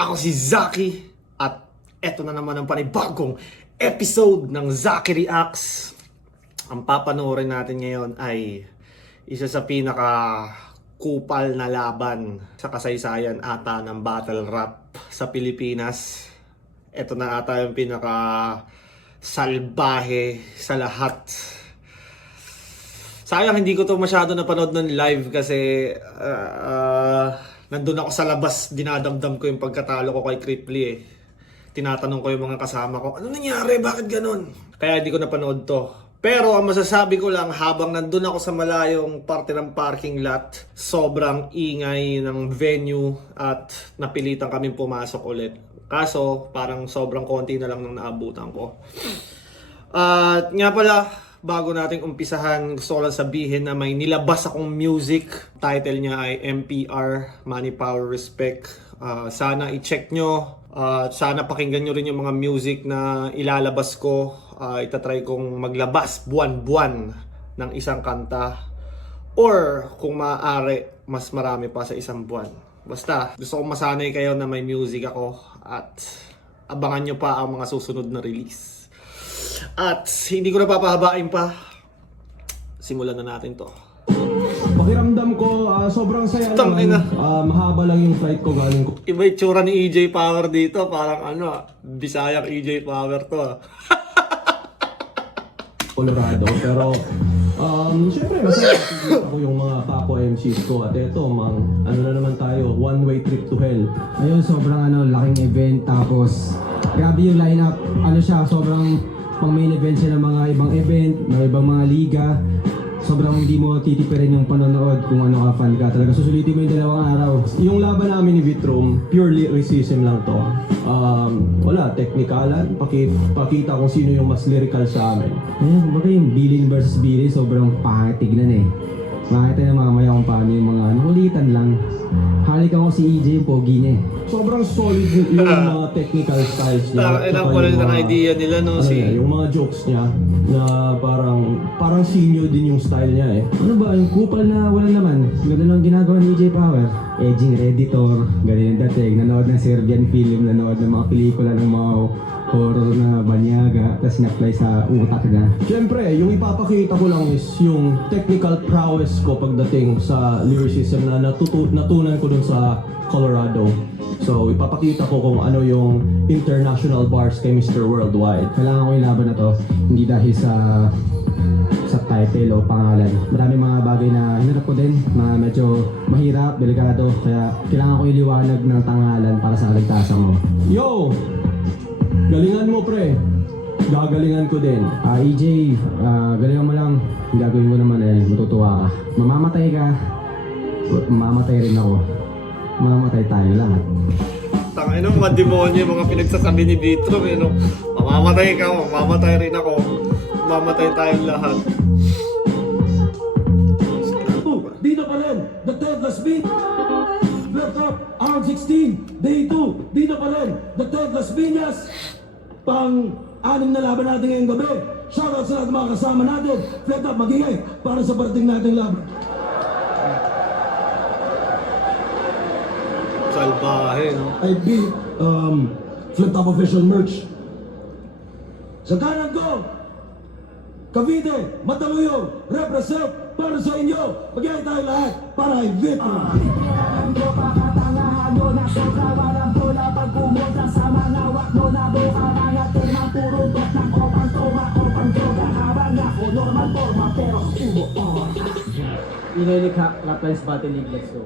Ako si Zaki at eto na naman ang panibagong episode ng Zaki Reacts. Ang papanoorin natin ngayon ay isa sa pinaka kupal na laban sa kasaysayan ata ng battle rap sa Pilipinas. Eto na ata yung pinaka salbahe sa lahat. Sayang hindi ko to masyado napanood ng live kasi nandun ako sa labas, dinadamdam ko yung pagkatalo ko kay Cripply eh. Tinatanong ko yung mga kasama ko, ano nangyari? Bakit ganun? Kaya hindi ko napanood to. Pero ang masasabi ko lang, habang nandun ako sa malayong parte ng parking lot, sobrang ingay ng venue at napilitan kaming pumasok ulit. Kaso, parang sobrang konti na lang nang naabutan ko. At nga pala, bago nating umpisahan, gusto ko lang sabihin na may nilabas akong music. Title niya ay MPR, Money, Power, Respect. Sana i-check nyo. Sana pakinggan nyo rin yung mga music na ilalabas ko. Itatry kong maglabas buwan-buwan ng isang kanta. Or kung maaari, mas marami pa sa isang buwan. Basta, gusto kong masanay kayo na may music ako. At abangan nyo pa ang mga susunod na release. At hindi ko na papahabain pa. Simulan na natin to. Pakiramdam ko, sobrang saya naman. Mahaba lang yung flight ko galing ko. Iba yung tsura ni EJ Power dito. Parang Bisayang EJ Power to Colorado. Pero, syempre, masaya nakikita ko yung mga kapo MCs ko. At eto, ano na naman tayo, one-way trip to hell. Ayun, sobrang laking event. Tapos, grabe yung lineup. Sobrang pang main event siya ng mga ibang event, ng ibang mga liga. Sobrang hindi mo titipirin yung panonood kung ano ka fan ka. Talaga susulitin mo yung 2 araw. Yung laban namin ni Vitrom, purely racism lang to. Wala, technicalan. Pakita kung sino yung mas lyrical sa amin. Ayun, kumbaga yung Bilin versus Bilin, sobrang pangit tignan eh. Makita na mamaya kung paano yung mga nakulitan lang. Halik ako si EJ, yung pogi niya eh. Sobrang solid yung mga technical styles niya. Ilang ko lang ng idea nila Yung mga jokes niya na parang senior din yung style niya eh. Ano ba, yung kupal na walang laman, ganda lang ginagawa ni EJ Power. Edging editor, ganyan yung dating, nanood ng Serbian film, nanood ng mga pelikula ng mga horror na banyaga, tapos na-apply sa utak na. Siyempre, yung ipapakita ko lang is yung technical prowess ko pagdating sa lyricism na natutunan ko dun sa Colorado. So, ipapakita ko kung ano yung international bars kay Mr. Worldwide. Kailangan ko yung laban na to, hindi dahil sa title o pangalan. Maraming mga bagay na hinarap ko din, mga medyo mahirap, delikado, kaya kailangan ko iliwanag ng tangalan para sa kaligtasan mo. Yo! Galingan mo pre, gagalingan ko din. EJ, galingan mo lang, gagawin mo naman matutuwa ka. Mamamatay ka, mamamatay rin ako. Mamamatay tayo lahat. Tangin ng mga demonyo, yung mga pinagsasabi ni Vitrom mamamatay ka, mamamatay rin ako, mamamatay tayong lahat. Dito pa rin, the Toddless Beat. Left up, round 16, day 2. Dito pa rin, the Toddless Viñas. Pang-anim na laban natin ngayong gabi. Shoutout sa lahat ng mga kasama natin. Left up, magingay para sa parating nating laban. Salbahe, no? I beat Flip Top Official merch. Sa kanan ko, Cavite, Mandaluyong, represent para sa inyo. Magyay tayo lahat para kay Vitrom. Inilikha, Raplines Battle League, let's go.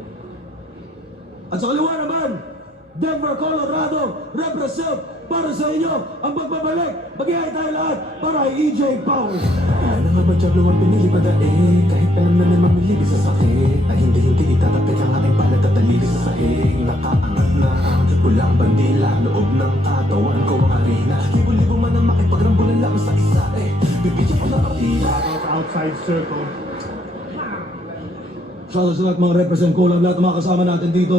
At sa kaliwa naman, Denver, Colorado, represent para sa inyo ang pagbabalik. Magyay tayo lahat para kay EJ Power. Ano nga ba diyablo ang pinili pa daig? Kahit alam na naman milibig sa sakit na hindi itatapik ang aking palad at talibig sa sahig. Nakaangat na ang pulang bandila, loob ng katawan ko ang arena. Libo-libo man ang makipagrambulan lang sa isa bibigyan ko na kapila. Outside circle. Shoutout sa lahat mga represent ko lang, lahat ng mga kasama natin dito.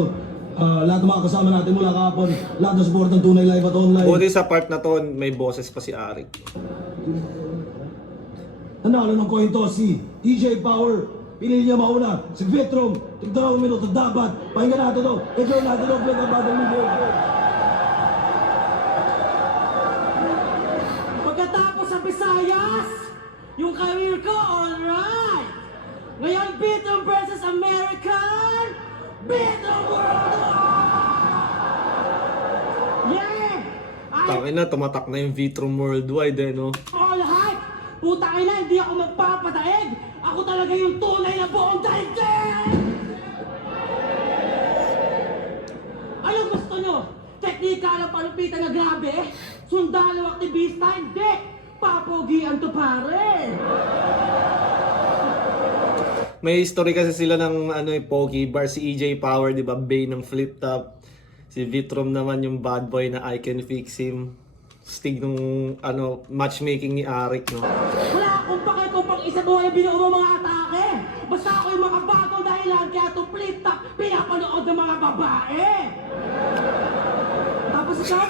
Lahat ng mga kasama natin mula kahapon, lahat ng support ng Tunay Live at Online. Buti sa part na to, may boses pa si Arik. Nanalo ng coin toss si EJ Power. Pinili niya mauna, si Vitrom. Tigdalawang minuto dapat. Pakinggan natin to. Enjoy natin to. Play ng Battle League. Yung career ko, alright! Ngayon, Bitrom versus American! Bitrom World! Yeah! Tangina, tumatak na yung Vitrum Worldwide eh, no? All hype! Putang ina, hindi ako magpapadaig! Ako talaga yung tunay na buong daigdig! Anong gusto nyo? Teknika ng palupitan na grabe? Sundalo aktivista? Hindi! Papogian to pare! May history kasi sila ng Pogi Bar, si EJ Power, di ba? Bay ng Flip Top. Si Vitrum naman yung bad boy na I Can Fix Him. Stig nung matchmaking ni Arik, no? Wala akong pake kung pang isa buhay binuo mo mga atake! Basta ako yung mga bagong dahilan kaya itong Flip Top pinapanood ng mga babae! Tapos ikaw,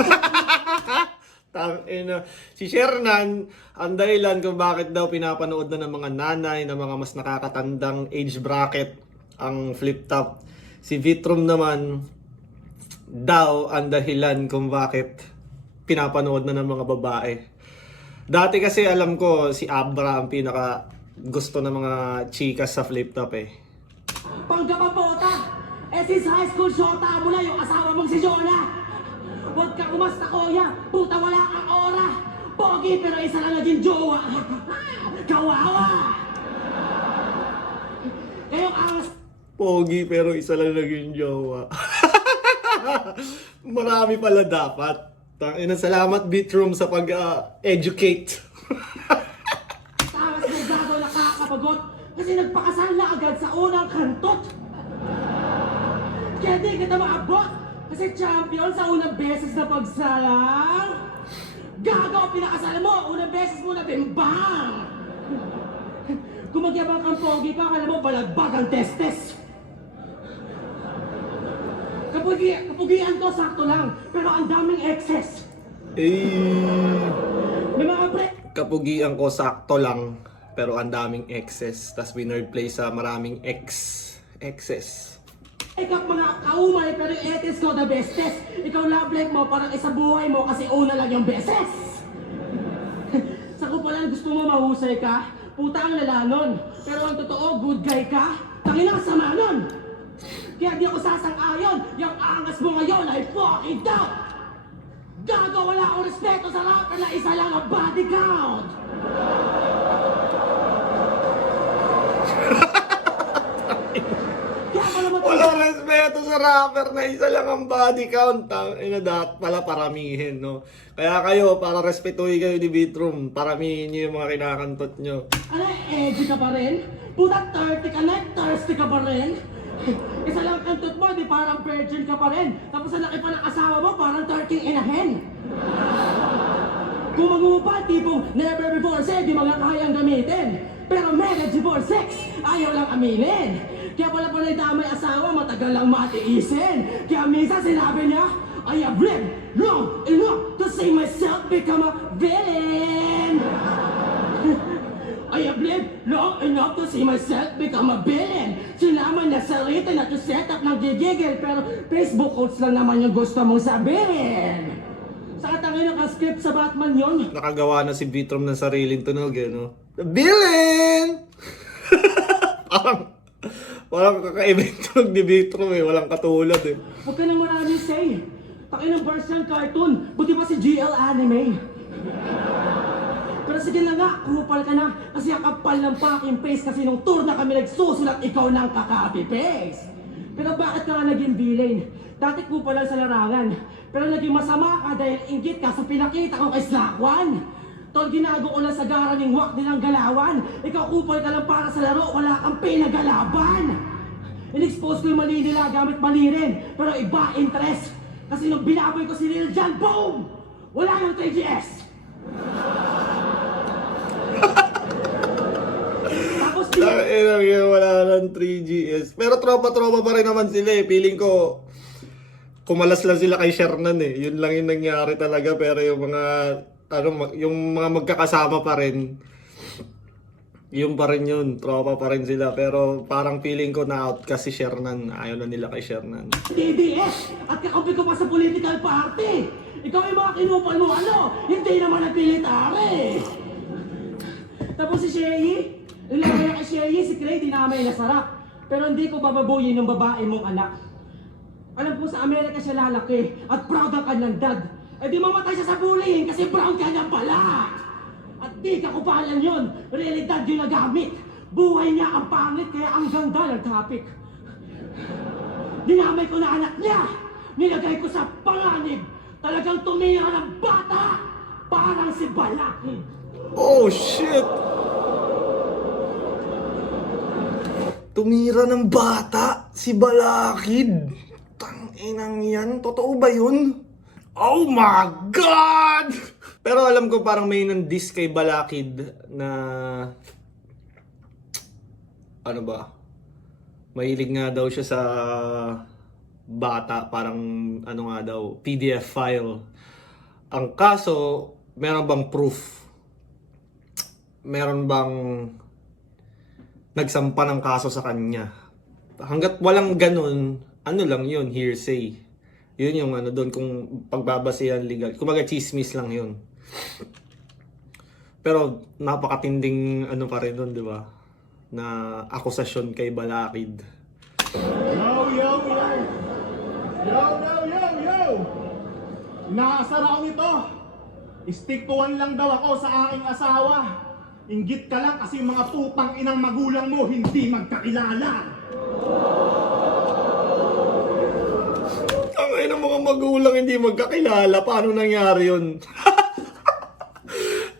Si Shernan, ang dahilan kung bakit daw pinapanood na ng mga nanay, ng mga mas nakakatandang age bracket ang Flip Top. Si Vitrum naman daw ang dahilan kung bakit pinapanood na ng mga babae. Dati kasi alam ko si Abra ang pinaka gusto ng mga chikas sa Flip Top eh. panggababota! Since high school, shota mo na yung asawa mong si Jonah! Huwag ka umasta, kuya! Puta, wala kang ora! Pogi, pero isa lang naging jowa! Kawawa! Kayong angas... Pogi pero isa lang naging jowa. Marami pala dapat. Salamat Bitrum sa pag-educate. Tawas ng gago nakakapagot kasi nagpakasal na agad sa unang kantot! Kaya di kita maabot kasi champion sa unang beses na pagsalang! Gago, pinakasal mo! Unang beses mo na bimbang! Kung magyabang kang pogi ka, akala mo balagbag ang testes! Kapugian ko, sakto lang, pero ang daming excess! May mga pre... Kapugian ko sakto lang pero ang daming excess. Tas winner play sa maraming excess. Ikaw mga kaumay, pero yung etis ko the bestest. Ikaw love life mo, parang isa buhay mo kasi una lang yung beses. Sa kupalan gusto mo mahusay ka, puta ang lalanon. Pero ang totoo, good guy ka, tangina ka sama nun. Kaya di ako sasang-ayon, yung angas mo ngayon ay fucking down. Gago, wala akong respeto sa rapper na isa lang ang body count. Kaya ko naman Walang respeto sa rapper na isa lang ang body count. Dapat pala paramihin, no? Kaya kayo, para respetuhin kayo ni Bitrum, paramihin nyo yung mga kinakantot nyo. Ano, edgy ka pa rin? Puta, 30 ka na, thirsty ka pa rin? Isa lang kantot mo, di parang virgin ka pa rin. Tapos ang laki pa ng asawa mo, parang 13 and a hen. Kung mag-uupa, tipong never before said, di mga kayang gamitin. Pero mega divorce sex, ayaw lang aminin. Kaya pala pa may asawa, matagal lang matiisin. Kaya minsan sinabi niya, I have lived long enough to see myself become a villain. I have lived long enough to see myself become a villain. Sinama niya sa written at yung setup ng gigigil, pero Facebook quotes lang naman yung gusto mong sabihin. Sa katangin ng script sa Batman yon. Nakagawa na si Bitrum ng sariling tunog, eh, no? The villain! Parang kaka-event tunog ni Bitrum, eh. Walang katulad, eh. Huwag ka nang maraming say. Takin ng version cartoon, buti pa si GL Anime. Pero sige na nga, kupal ka na. Kasi ang kapal ng fucking face kasi nung tour na kami nagsusulat ikaw ng kaka-copy-paste. Pero bakit ka nga naging villain? Dati kupal lang sa larangan. Pero naging masama ka dahil inggit ka sa pinakita ko kay Slakwan. Tol, ginago ko lang sa garaning wak nilang galawan. Ikaw kupal ka lang para sa laro, wala kang pinagalaban. In-expose ko yung mali nila gamit mali rin. Pero iba interest. Kasi nung binaboy ko si Lil Jon, boom! Wala nang 3GS. Tapos Wala nang 3GS. Pero tropa-tropa pa rin naman sila, eh. Feeling ko, kumalas lang sila kay Shernan, eh. Yun lang yung nangyari talaga. Pero yung mga, yung mga magkakasama pa rin, yung pa rin yun. Tropa pa rin sila. Pero parang feeling ko na-out kasi Shernan. Ayaw na nila kay Shernan. DDS at kakampi ko pa sa political party. Ikaw yung mga kinupal mo, ano? Hindi naman nagpilitari. Tapos si Sherry, nilagay kay Sherry, si Clay, dinamay na sarap. Pero hindi ko bababuyin ng babae mong anak. Alam po, sa Amerika siya lalaki at proud ang kanyang dad. Eh di mamatay siya sa bullying kasi proud ka niya pala. At di ka kupalan yun. Realidad yung nagamit. Buhay niya ang pangit kaya ang ganda ng topic. Dinamay ko na anak niya. Nilagay ko sa panganib. Talagang tumira ng bata. Parang si Balak. Oh, shit! Tumira ng bata, si Balakid. Tanginang yan, totoo ba yun? Oh my God! Pero alam ko parang may nandis kay Balakid na... Ano ba? Mahilig nga daw siya sa bata, parang ano nga daw, PDF file. Ang kaso, meron bang proof? Meron bang nagsampa ng kaso sa kanya? Hanggat walang ganun, ano lang yun, hearsay. Yun yung ano doon, kung pagbabasehan legal. Kumaga chismis lang yun. Pero napakatinding ano pa rin doon, di ba? Na akusasyon kay Balakid. Yo, yo, yo! Yo, yo, yo, yo! Inaasar ako nito. Stick to one lang daw ako sa aking asawa. Inggit ka lang kasi yung mga putang inang magulang mo hindi magkakilala. Tangay ng mga magulang hindi magkakilala. Paano nangyari yun?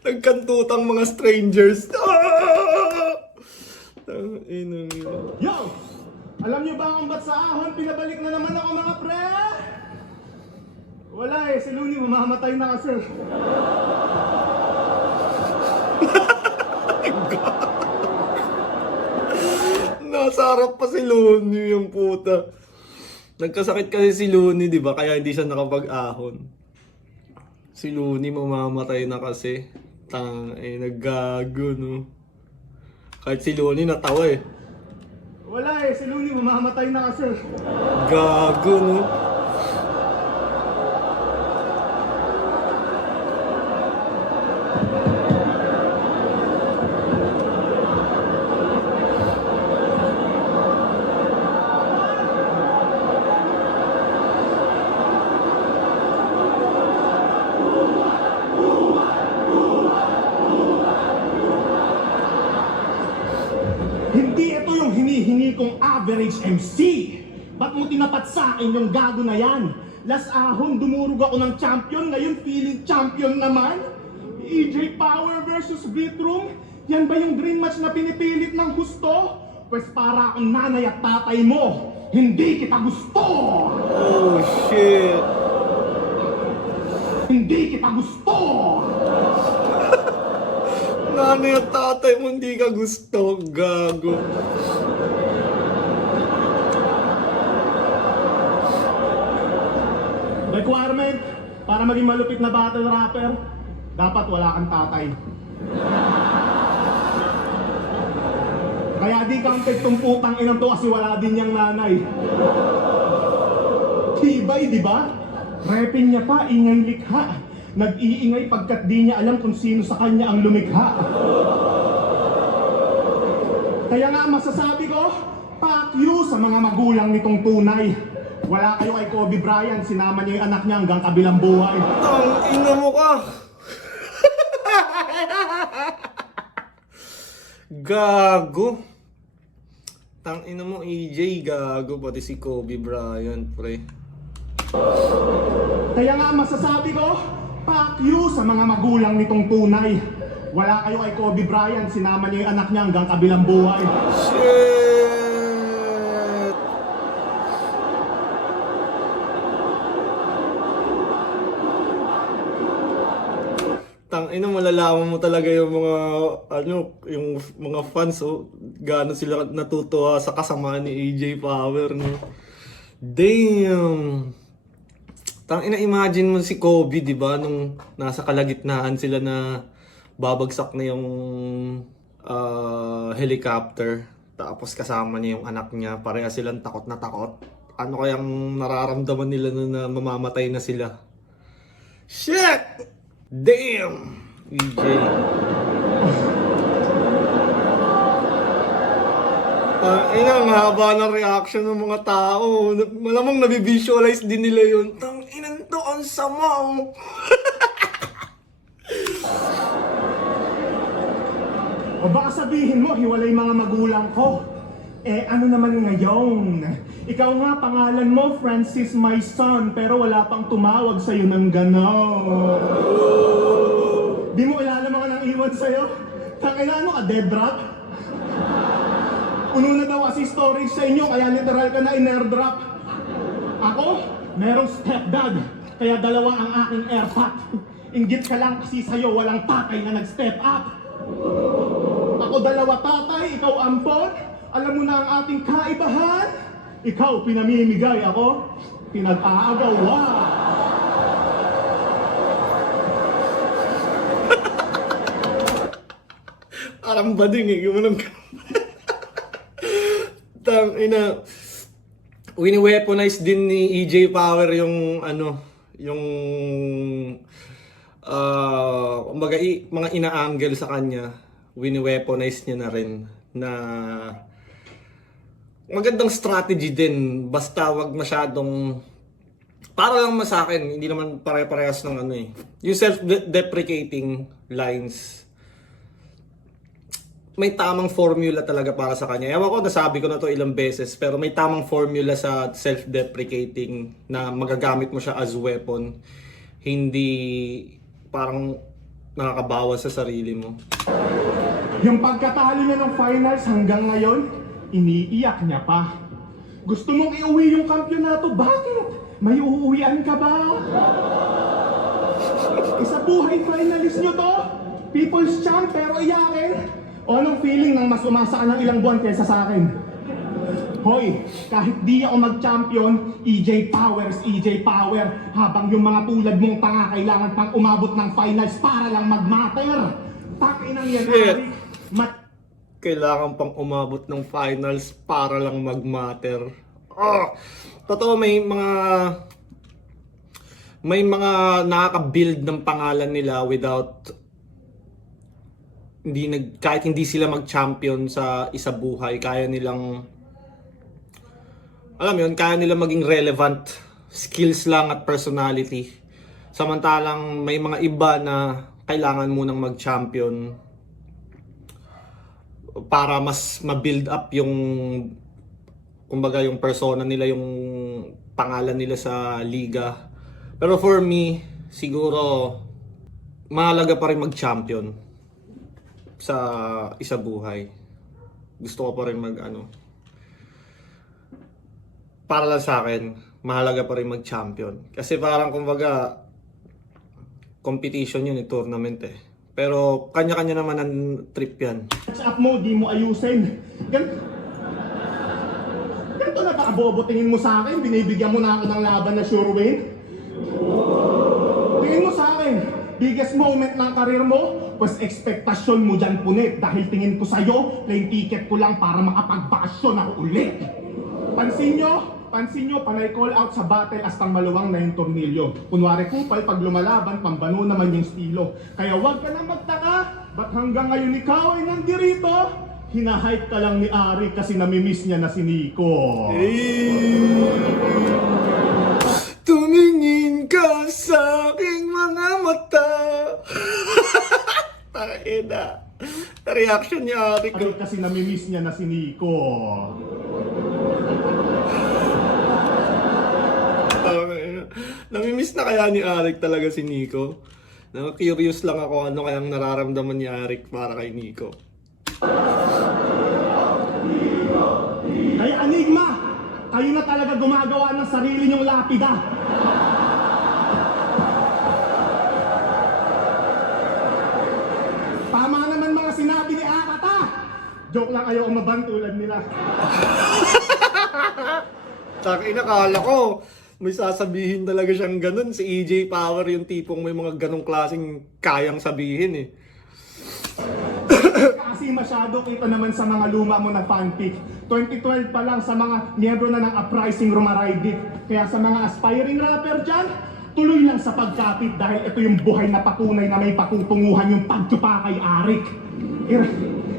Nagkantutang mga strangers. Tangay na nila. Yo! Alam niyo ba kung ba't sa ahon pinabalik na naman ako mga pre? Wala eh, si Looney mamamatay na kasi. Nasa harap pa si Looney yung puta. Nagkasakit kasi si Looney, di ba? Kaya hindi siya nakapag-ahon. Si Looney mamamatay na kasi. Naggago, no? Kahit si Looney natawa eh. Wala eh, si Looney mamamatay na kasi. Gago, no? Hindi ito yung hinihingi kong average MC. Ba't mo tinapat sa akin yung gago na yan? Last ahon, dumurog ako ng champion. Ngayon, feeling champion naman. EJ Power versus Beatroom. Yan ba yung dream match na pinipilit ng gusto? Pues para akong nanay at tatay mo. Hindi kita gusto! Oh, shit. Hindi kita gusto! Nanay at tatay mo hindi ka gusto. Gago. Requirement, para maging malupit na battle rapper, dapat wala kang tatay. Kaya di counted tong putang inang to kasi wala din niyang nanay. Tibay, di ba? Repin niya pa, ingay likha. Nag-iingay pagkat di niya alam kung sino sa kanya ang lumikha. Kaya nga masasabi ko, fuck you sa mga magulang nitong tunay. Wala kayo kay Kobe Bryant, sinama niya yung anak niya hanggang kabilang buhay. Ina mo ka. Gago. Ina mo EJ, gago. Pati si Kobe Bryant, pre. Kaya nga masasabi ko, fuck you sa mga magulang nitong tunay. Wala kayo kay Kobe Bryant, sinama niya yung anak niya hanggang kabilang buhay. Shit! Ina malalaman mo talaga yung mga yung mga fans gaano sila natutuwa sa kasama ni AJ Power, no. Damn. Ina imagine mo si Kobe, 'di ba, nung nasa kalagitnaan sila na babagsak na yung helicopter, tapos kasama niya yung anak niya, pareha silang takot na takot. Ano kayang nararamdaman nila na mamamatay na sila? Shit! Damn! EJ. Ang haba ng reaction ng mga tao. Malamang nabivisualize din nila yun. Tang inan to, ang sama. O baka sabihin mo, hiwalay mga magulang ko. Eh, ano naman ngayon? Ikaw nga, pangalan mo, Francis my son, pero wala pang tumawag sa'yo ng gano'n. Di mo ilala mga nang iwan sa'yo? Tangina, ano ka, dead drop? Puno na daw kasi storage sa inyo, kaya literal ka na in-airdrop. Ako, merong stepdad, kaya dalawa ang aking airpot. Inggit ka lang kasi sa'yo, walang tatay na nag-step up. Ako dalawa tatay, ikaw ampon. Alam mo na ang ating kaibahan. Ikaw pinamimigay, ako pinag-aagaw. Wow! Parang bading eh. Gumanong ka. Tang ina. Wini-weaponize din ni EJ Power yung ano, yung kumbaga mga ina-angle sa kanya. Wini-weaponize niya na rin na magandang strategy din. Basta wag masyadong para lang sa akin, hindi naman pare-parehas ng ano eh. Yung self-deprecating lines. May tamang formula talaga para sa kanya. Ewan ko, nasabi ko na to ilang beses, pero may tamang formula sa self-deprecating na magagamit mo siya as weapon. Hindi parang nakakabawas sa sarili mo. Yung pagkatalo niya ng finals hanggang ngayon, iniiyak niya pa. Gusto mong iuwi yung kampyonato? Bakit? May uuwian ka ba? Isa buhay finalist niyo to? People's champ pero iyakin? O anong feeling nang mas umasa ka ng ilang buwan kaysa sa akin? Hoy, kahit di ako mag-champion, EJ Power, habang yung mga tulad mong tanga kailangan pang umabot ng finals para lang mag-matter. Takinang yan, Shit. Ari. Kailangan pang umabot ng finals para lang mag-matter. Totoo, may mga nakaka-build ng pangalan nila without kahit hindi sila mag-champion sa isa buhay, kaya nilang kaya nilang maging relevant, skills lang at personality. Samantalang may mga iba na kailangan munang mag-champion para mas ma-build up yung kumbaga yung persona nila, yung pangalan nila sa liga. Pero for me, siguro mahalaga pa rin mag-champion sa isa buhay. Gusto ko pa rin para lang sa akin, mahalaga pa rin mag-champion. Kasi parang kumbaga competition yun, tournament eh. Pero kanya-kanya naman ang trip yan. Catch up mo, di mo ayusin. Ganito na ba abobo tingin mo sa akin? Binibigyan mo na ako ng laban na sure win? Tingin mo sa akin, biggest moment ng karir mo, pues ekspektasyon mo dyan punit. Dahil tingin ko sa'yo, plain ticket ko lang para makapag-passion ako ulit. Pansin nyo, panay call out sa battle astang maluwang na yung tornilyo. Kunwari kupal, pag lumalaban, pambano naman yung estilo. Kaya wag ka na magtaka, ba't hanggang ngayon ikaw ay nandirito? Hinahype ka lang ni Ari kasi namimiss niya na si Nico. Tumingin ka sa aking mga mata. Takina. Reaction niya, Ari. Ari kasi namimiss niya na si Nico. Namimiss na kaya ni Arik talaga si Nico? Curious lang ako ano kayang nararamdaman ni Arik para kay Nico. Kaya Enigma, kayo na talaga gumagawa ng sarili niyong lapida. Tama naman mga sinabi ni Akata. Joke lang, ayaw mabantulad nila. Takina, kala ko may sasabihin talaga siyang ganun. Si EJ Power yung tipong may mga ganong klaseng kayang sabihin eh. Kasi masyado kita naman sa mga luma mo na fanfic. 2012 pa lang sa mga miyembro na ng Uprising Rumaraydik. Kaya sa mga aspiring rapper dyan, tuloy lang sa pagkapit dahil ito yung buhay na patunay na may patutunguhan yung pagtupa kay Arik.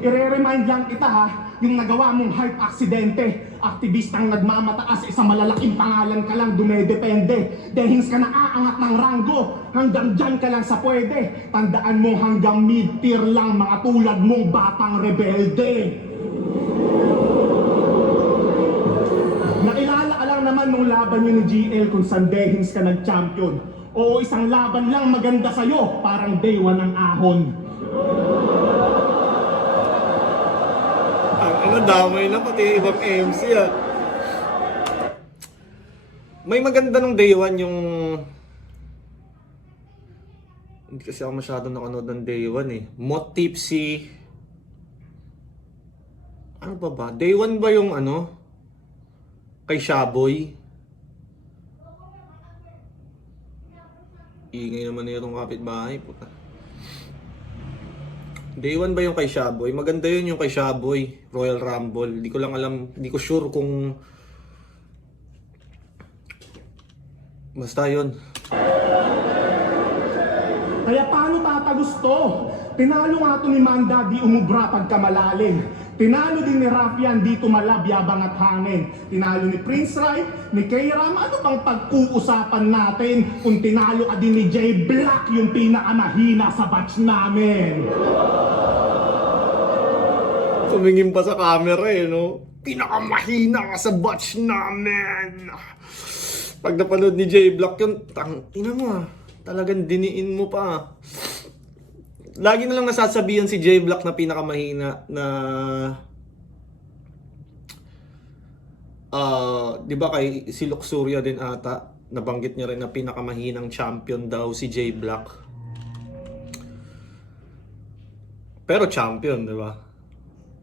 ire-remind lang kita ha, yung nagawa mong heart aksidente. Aktivistang nagmamataas, isang malalaking pangalan ka lang, dumedepende. Dehins ka na aangat ng ranggo, hanggang dyan ka lang sa pwede. Tandaan mo hanggang mid-tier lang mga tulad mong batang rebelde. Nakilala ka lang naman nung laban nyo ni GL kung saan dehins ka nag-champion. Oo, isang laban lang maganda sa'yo, parang day one ng ahon. Ano, damay na pati ibang MC ah. May maganda nung day one yung... Hindi kasi ako masyado nakanood ng day one eh. Mot Tipsy. Ano pa ba? Day one ba yung ano? Kay Shaboy? Ingay naman na yung kapitbahay. Puta. Day 1 ba yung kay Shaboy? Maganda yun yung kay Shaboy, Royal Rumble. Di ko lang alam, di ko sure kung... Basta yun. Kaya paano tatagusto? Tinalo nga to ni Manda, di umubra pagka malalim. Tinalo din ni Rafian, di tumalab, yabang at hangin. Tinalo ni Prince Rai, ni K-Ram, ano bang pag-uusapan natin kung tinalo ka din ni Jay Black, yung pinakamahina sa batch namin? Tumingin pa sa camera eh, no? Pinakamahina ka sa batch namin! Pag napanood ni Jay Black yun, ina mo ah. Talagang diniin mo pa. Lagi na lang nasasabihan si Jay Black na pinakamahina na... di ba kay si Luxuria din ata, nabanggit niya rin na pinakamahinang champion daw si Jay Black. Pero champion, di ba?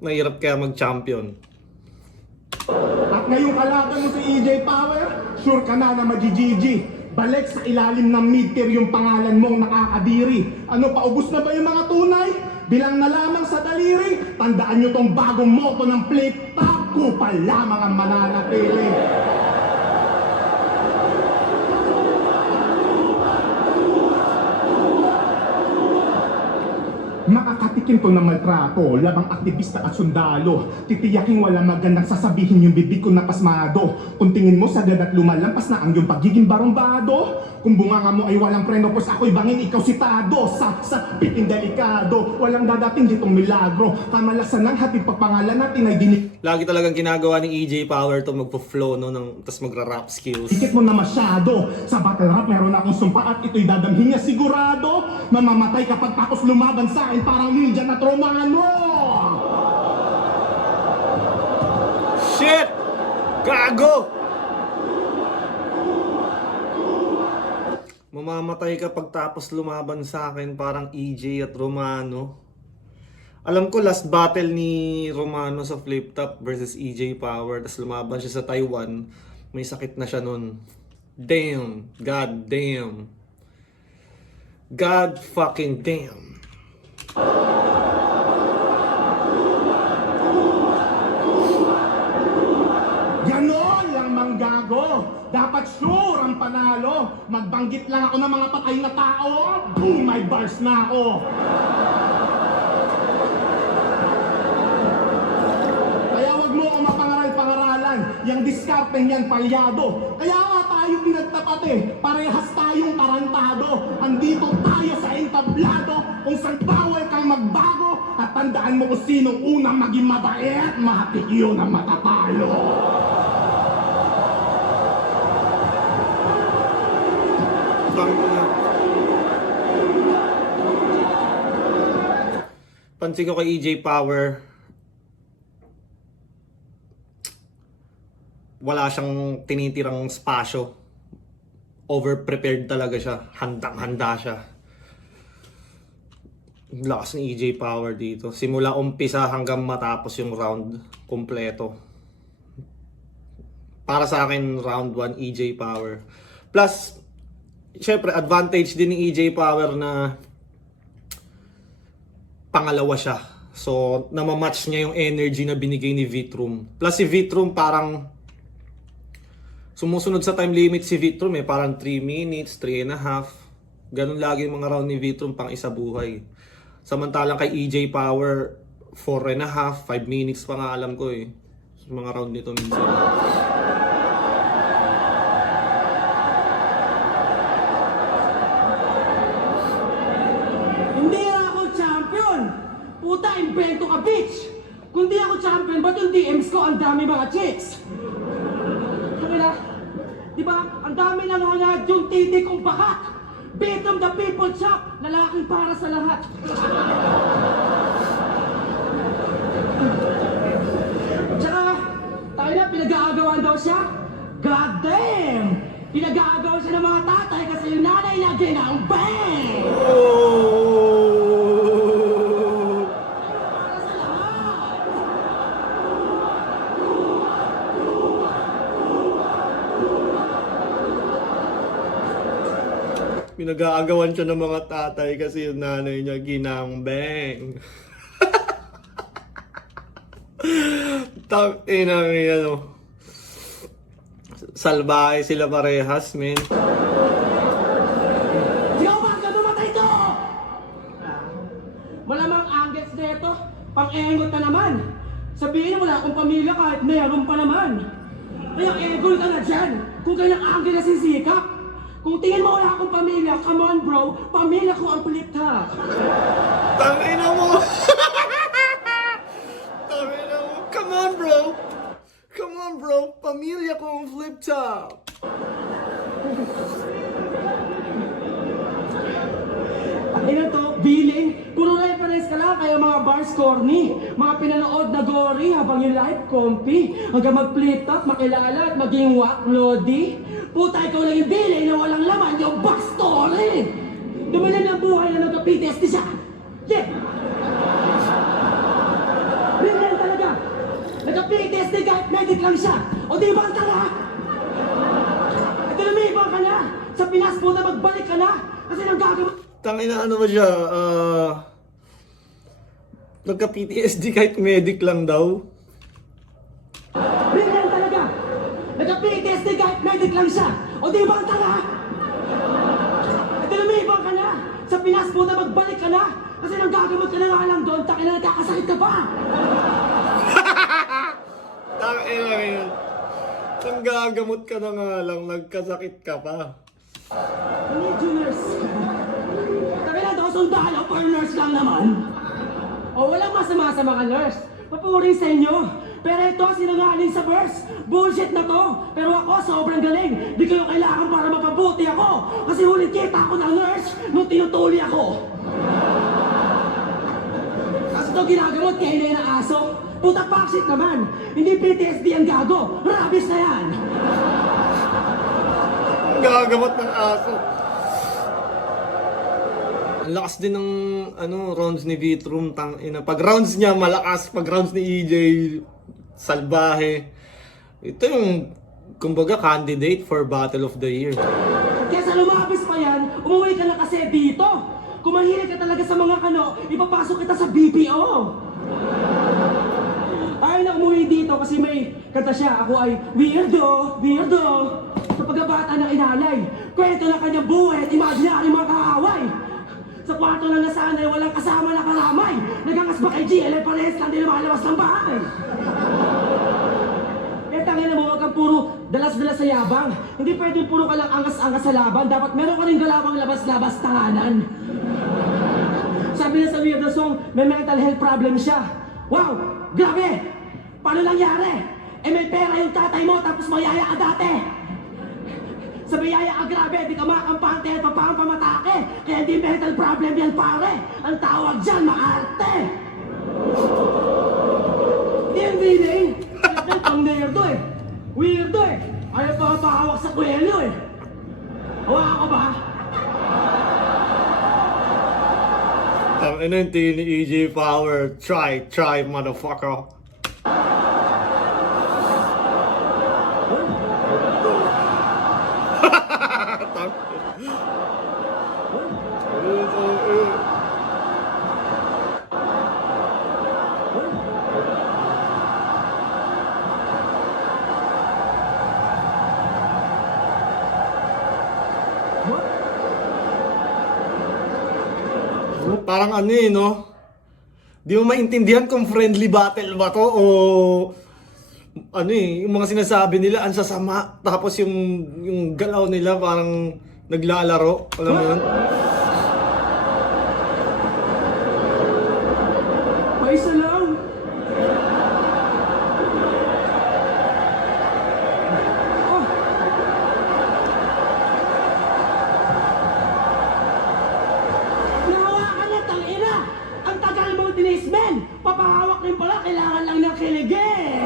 Mahirap kaya mag-champion. At ngayong kalaban mo si EJ Power, sure ka na magi-GG. Balik sa ilalim ng mid-tier yung pangalan mong nakakadiri. Ano, paubos na ba yung mga tunay? Bilang na lamang sa daliri, tandaan nyo tong bagong moto ng flip top, kupal lamang ang mananatili. Makakatikim to ng maltrato, labang aktivista at sundalo. Titiyaking wala magandang sasabihin yung bibig ko na pasmado. Kung tingin mo sagad at lumalampas na ang iyong pagiging barumbado. Kung bunganga mo ay walang preno, pues ako'y bangin, ikaw sitado. Sa piting delikado, walang dadating ditong milagro. Kamalasan ng hatid pagpangalan natin ay dinig. Lagi talagang ginagawa ni EJ Power to magpo-flow, no? Tapos magra-rap skills. Dikit mo na masyado. Sa battle rap meron akong sumpa at ito'y dadamhin niya sigurado. Mamamatay kapag tapos lumaban sa akin parang ninja na Romano. Shit! Gago! Mamamatay ka pagtapos lumaban sa akin parang EJ at Romano. Alam ko last battle ni Romano sa Flip Top versus EJ Power, tapos lumaban siya sa Taiwan, may sakit na siya nun. Damn! God damn! God fucking damn! Ganon lang manggago. Dapat sure ang panalo. Magbanggit lang ako ng mga patay na tao. Boom, may bars na ako. Kaya wag mo ako mapangaral-pangaralan. Yang diskarteng yan palyado. Kaya nga tayo pinagtapat eh. Parehas tayong tarantado. Andito tayo sa entablado. Kung saan bawal kang magbago. At tandaan mo kung sinong unang maging mabait. Mahatik yun ang matatalo. Pansin ko kay EJ Power, wala siyang tinitirang spasyo. Over-prepared talaga siya. Handang-handa siya. Lakas ni EJ Power dito. Simula umpisa hanggang matapos yung round kompleto. Para sa akin, round 1, EJ Power. Plus, syempre, advantage din ni EJ Power na pangalawa siya. So, namamatch niya yung energy na binigay ni Vitrum. Plus, si Vitrum parang sumusunod sa time limit si Vitrum eh. Parang 3 minutes, 3.5. Ganun lagi yung mga round ni Vitrum pang isa buhay. Samantalang kay EJ Power, 4.5, 5 minutes pa nga alam ko eh. Sa mga round nito minsan. Hindi na ako champion! Puta, invento ka, bitch! Kung di ako champion, ba't yung DMs ko ang dami mga chicks? Sabi na, di ba, ang dami nang hangad yung titi kong bakat! Beat of the people chop! Lalaking para sa lahat! Tsaka, tayo na, pinag-aagawan daw siya? God damn! Pinag-aagawan siya ng mga tatay kasi yung nanay niya ginambang! Para sa lahat! Pinag-aagawan siya ng mga tatay kasi yung nanay niya ginambang. Ina, ano. Salbahe sila parehas, men. Ikaw ba ka dumatay to? Malamang angels na ito, pang-engot na naman. Sabihin mo wala akong pamilya kahit meron pa naman. Kaya egol ka na dyan, kung kailang angel na sisikap. Kung tingin mo wala akong pamilya, come on bro, pamilya ko ang flip top. Tangina mo! Tangina mo! Come on, bro! Come on, bro! Pamilya ko ang flip top! Ano to, billing? Puro reference ka lang, kaya mga bars corny. Mga pinanood na gory habang yung life comfy. Hanggang mag-flip top, makilala at maging wak lodi. Puta, ikaw lang yung billing na walang laman yung backstory. Dumalan ang buhay na nagka-PTSD siya. Yeah! Rinlan talaga. Nagka-PTSD kahit medic lang siya. O di ba ang tanga? Ito lumibang ka na. Sa Pinas, puta, magbalik ka na. Kasi nang gagawin. Tangina, ano ba siya? Nagka-PTSD kahit medic lang daw. Rinlan talaga. Nagka-PTSD kahit medic lang siya. O di ba ang tanga? Ito lumibang ka na. Sa Pinas, puta, magbalik ka na. Kasi nang gagamot ka na nga lang doon, takin na nagkakasakit ka pa. Tangina yun. Nang gagamot ka na nga lang, nagkasakit ka pa. Need you, nurse. Takin na daw, sundalo, for nurse lang naman. O walang masama sa mga nurse. Papuri sa inyo. Pero ito, sinungaling sa verse. Bullshit na to. Pero ako, sobrang galing. Di kayo kailangan para mapabuti ako. Kasi huling kita ako ng nurse nung tinutuli ako. Kasi ito ginagamot kay Inay na aso. Puta pakshit naman. Hindi PTSD ang gago. Rabies na yan. Gagamot ng aso. Ang lakas din ng rounds ni Vitrum. Pag rounds niya malakas, pag rounds ni EJ salbahe. Ito yung kumbaga candidate for Battle of the Year. Kesa lumabis pa yan, umuwi ka na kasi dito. Kung mahilig ka talaga sa mga ipapasok kita sa BPO. Ay na umuwi dito kasi may kanta siya. Ako ay weirdo, weirdo. Sa pagkabata ng inalay, kwento na kanyang buhay at imaginary mga kaaway. Sa kwarto na nasanay, walang kasama na karamay. Nagangas ba kay GL, parehas lang din lumalabas ng bahay. Tangin na mo, wag kang puro dalas-dalas sa yabang. Hindi pwedeng puro ka lang angas-angas sa laban. Dapat meron ka rin galawang labas-labas tanganan. Sabi na sa Weirdo Song, may mental health problem siya. Wow! Grabe! Paano nangyari? May pera yung tatay mo tapos mayaya ka dati. Sa mayaya ka grabe, di ka makampante at papang pamatake. Kaya hindi mental problem yan pare. Ang tawag dyan, maarte. Hindi yung meaning. Ang weirdo eh. Weirdo eh. Ayaw pa kapahawak sa kwelo eh. Hawa ako ba? Ano yung ni EJ Power? Try, motherfucker. Parang no? Di mo maintindihan kung friendly battle ba to o ano eh, yung mga sinasabi nila ang sasama, tapos yung galaw nila parang naglalaro, alam mo yun? Paisa lang. Oh. Nahawakan na, tangina! Ang tagal mong tinis, men! Papahawak rin pala, kailangan lang ng kiligin!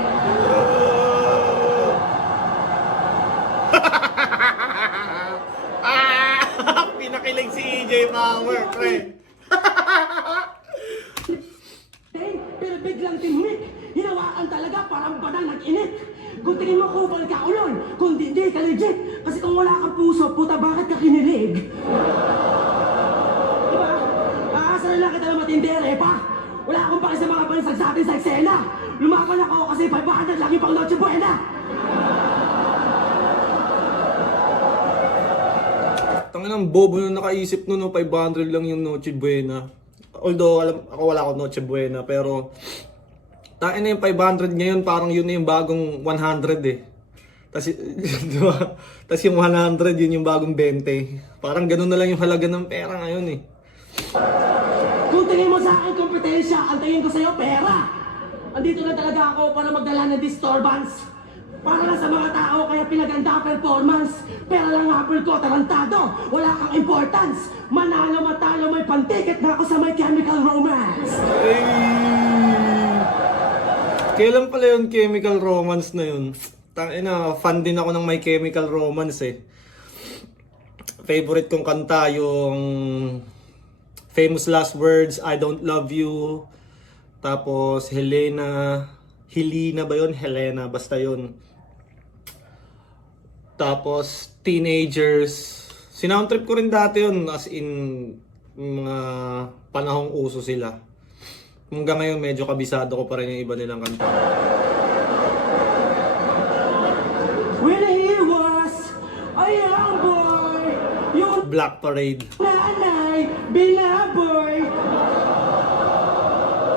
Pinakilig si EJ Power, pre. Pero biglang tinumik. Hinawakan talaga parang badang nag-init. Kung tingin mo kupal ka ulol, kung di ka legit. Kasi kung wala kang puso, puta, bakit ka kinilig? Diba? Aasa na lang kita na matindere pa. Wala akong paki sa mga bansag sa atin sa eksena. Lumaban ako kasi 500 lang yung pang Noche Buena. Tangin ang bobo na nakaisip nun, no, 500 lang yung Noche Buena. Although, ako wala akong Noche Buena, pero tain na yung 500 ngayon, parang yun na yung bagong 100 eh. Tapos, diba? Tapos yung 100, yun yung bagong 20. Parang ganun na lang yung halaga ng pera ngayon eh. Kung tingin mo sa akin kompetensya, ang tingin ko sa'yo pera. Andito na talaga ako para magdala ng disturbance. Para lang sa mga tao kaya pinaganda ang performance. Pera lang hapon ko, tarantado. Wala kang importance. Manalo matalo, may pantiket na ako sa My Chemical Romance. Ay! Kailan pala yung Chemical Romance na yun? Tangina, fan din ako ng My Chemical Romance eh. Favorite kong kanta yung Famous Last Words, I Don't Love You. Tapos Helena ba yun? Helena, basta yun. Tapos Teenagers. Sinoundtrip ko rin dati yun, as in mga panahong uso sila. Hanggang ngayon medyo kabisado ko pa rin yung iba nilang kanta. When he was a young boy, yung Black Parade. nanay, binaboy.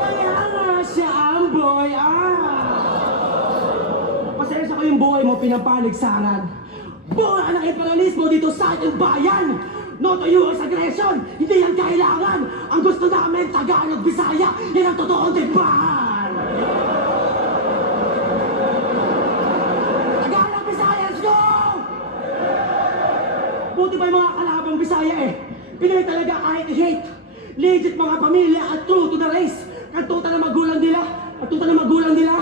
Kaya nga siya ang boy, Pasensya ko yung buhay mo pinapaligsaran. Buhay ang imperialismo dito sa ating bayan. No to US aggression, hindi yan kailangan. Ang gusto namin, Tagalog, Bisaya, yan ang totoong timbahan. Tagalog, Bisaya, let's go! Buti pa yung mga kalabang Bisaya eh. Pinoy talaga kahit i-hate. Legit mga pamilya at true to the race. Kantuta ng magulang nila. Kantuta ng magulang nila.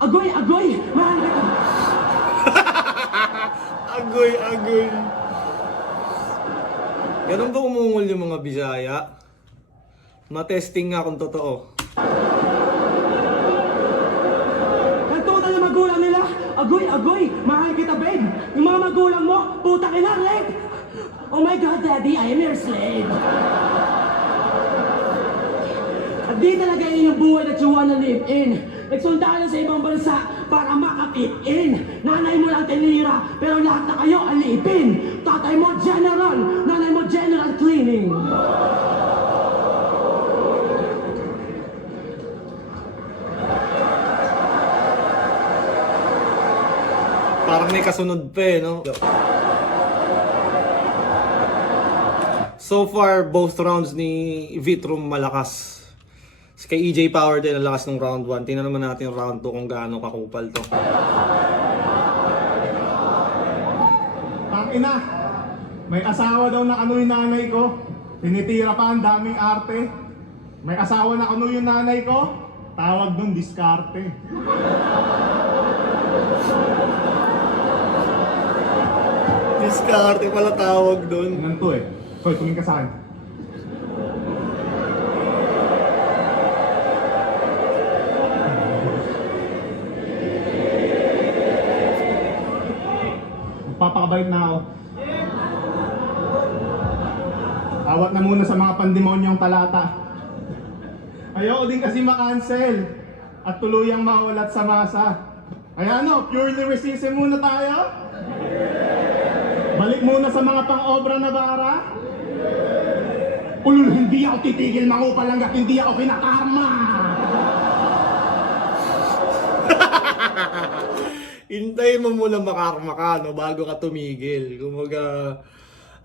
Agoy, agoy, man. Agoy. Ganun ba umungol yung mga Bisaya? Ma-testing nga kung totoo. Kantuta ng magulang nila. Agoy, agoy, mahal kita, babe. Yung mga magulang mo, putang ina, rape. Oh my God, Daddy, I am your slave. At di talaga yun yung buhay that you wanna live in. Nagsundalo sa ibang bansa para makapit in. Nanay mo lang tinira, pero lahat na kayo alipin. Tatay mo general, nanay mo general cleaning. Parang may kasunod pa eh, no? So far, both rounds ni Vitrum malakas. Kay EJ Power din ang lakas ng round 1. Tingnan naman natin yung round 2 kung gaano kakupal to. Tangina, may asawa daw na ano yung nanay ko. Tinitira pa, ang daming arte. May asawa na ano yung nanay ko. Tawag dong diskarte. Diskarte pala tawag doon. Tingnan to eh. Hoy, tumingin ka sa akin. Magpapakabait na ako. Awat na muna sa mga pandemonyong talata. Ayoko din kasi makancel at tuluyang maulat sa masa. Kaya ano, pure lyricism muna tayo? Balik muna sa mga pang-obra na bara? Ulul, hindi ako titigil mangupal hanggat hindi ako kinakarma. Hintayin mo muna makarma ka, no, bago ka tumigil. Kumaga,